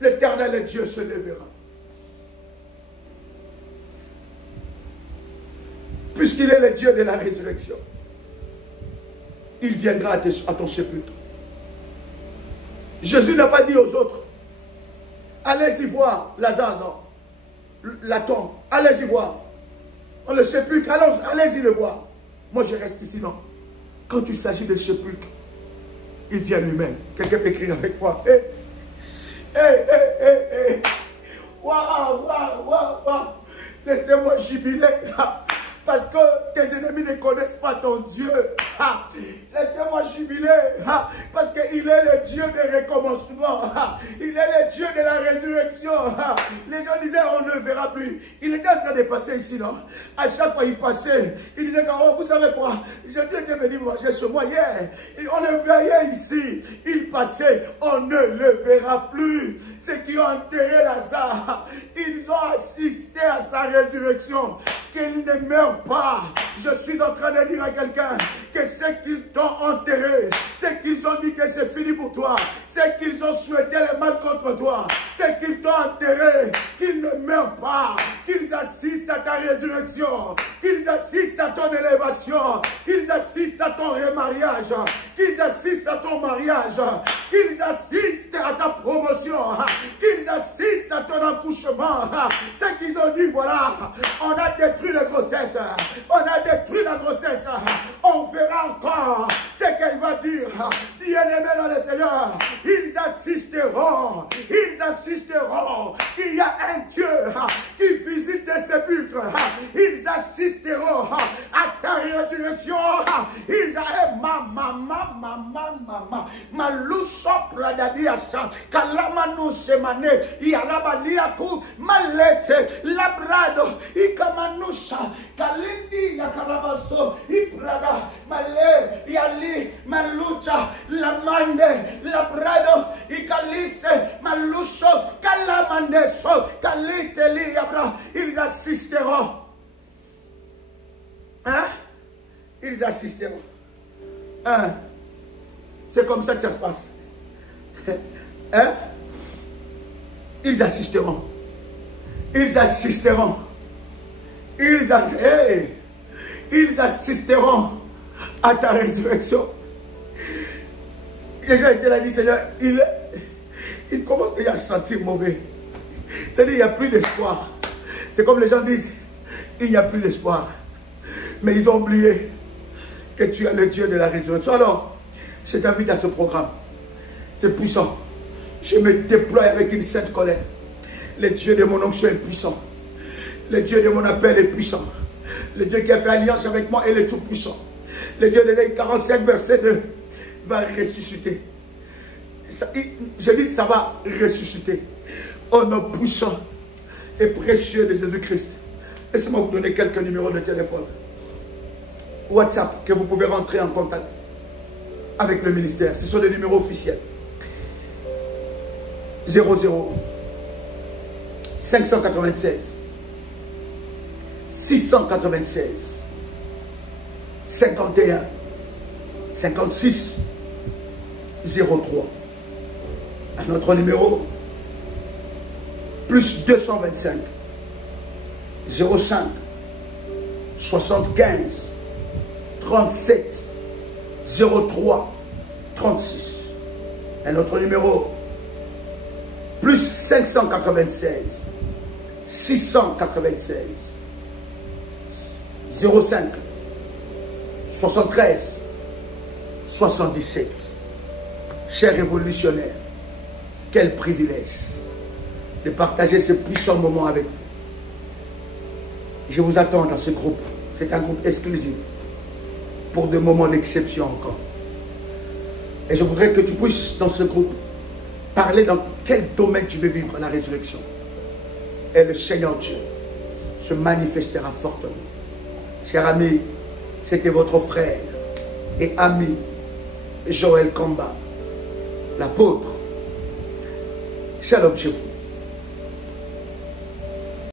L'Éternel Dieu se lèvera. Puisqu'il est le Dieu de la résurrection, il viendra à ton sépulcre. Jésus n'a pas dit aux autres, allez-y voir Lazare, non, la tombe, allez-y voir. On le sépulcre, allez-y le voir. Moi je reste ici, non. Quand il s'agit de sépulcre, il vient lui-même. Quelqu'un peut écrire avec moi. Waouh, waouh, waouh, waouh. Laissez-moi jubiler. Parce que tes ennemis ne connaissent pas ton Dieu. Laissez-moi jubiler. Parce qu'il est le Dieu des recommencements. Il est le Dieu de la résurrection. Les gens disaient, on ne le verra plus. Il était en train de passer ici, non? À chaque fois il passait, il disait, oh, vous savez quoi? Jésus était venu manger chez moi hier. Et on le voyait ici. Il passait, on ne le verra plus. Ceux qui ont enterré Lazare, ils ont assisté à sa résurrection. Qu'il ne meurt pas. Je suis en train de dire à quelqu'un que ceux qui t'ont enterré, ceux qui ont dit que c'est fini pour toi, ceux qui ont souhaité le mal contre toi, ceux qui t'ont enterré, qu'ils ne meurent pas, qu'ils assistent à ta résurrection, qu'ils assistent à ton élévation, qu'ils assistent à ton remariage, qu'ils assistent à ton mariage, qu'ils assistent à ta promotion, qu'ils assistent à ton accouchement. Ceux qui ont dit, voilà, on a détruit la grossesse, on a détruit la grossesse, on verra encore ce qu'elle va dire. Bien-aimés dans le Seigneur, ils assisteront, ils assisteront. Il y a un Dieu qui visite tes sépulcres, ils assisteront à ta résurrection. Ils Kalindi Yakarabaso, Iprada, Male, Yali, Malucha, Lamande, Labrado, Ikalise, Maluso, Kalamandeso, Kaliteli, Yabra, ils assisteront. Hein? Ils assisteront. Hein? C'est comme ça que ça se passe. Hein? Ils assisteront. Ils assisteront. ils assisteront à ta résurrection. Les gens étaient là, dit Seigneur, il commence déjà à se sentir mauvais. C'est-à-dire, il n'y a plus d'espoir. C'est comme les gens disent, il n'y a plus d'espoir. Mais ils ont oublié que tu es le Dieu de la résurrection. Alors, je t'invite à ce programme. C'est puissant. Je me déploie avec une sainte colère. Le Dieu de mon onction est puissant. Le Dieu de mon appel est puissant. Le Dieu qui a fait alliance avec moi est le tout-puissant. Le Dieu de l'Ésaïe 45, verset 2 va ressusciter. Je dis ça va ressusciter. Au nom puissant et précieux de Jésus-Christ. Laissez-moi vous donner quelques numéros de téléphone. WhatsApp, que vous pouvez rentrer en contact avec le ministère. Ce sont des numéros officiels. 00 596 696 51 56 03. Un autre numéro, plus 225 05 75 37 03 36. Un autre numéro, plus 596 696 05 73 77. Chers révolutionnaires, quel privilège de partager ce puissant moment avec vous. Je vous attends dans ce groupe. C'est un groupe exclusif pour des moments d'exception encore. Et je voudrais que tu puisses dans ce groupe parler dans quel domaine tu veux vivre la résurrection. Et le Seigneur Dieu se manifestera fortement. Chers amis, c'était votre frère et ami Joël Kamba, l'apôtre. Shalom chez vous.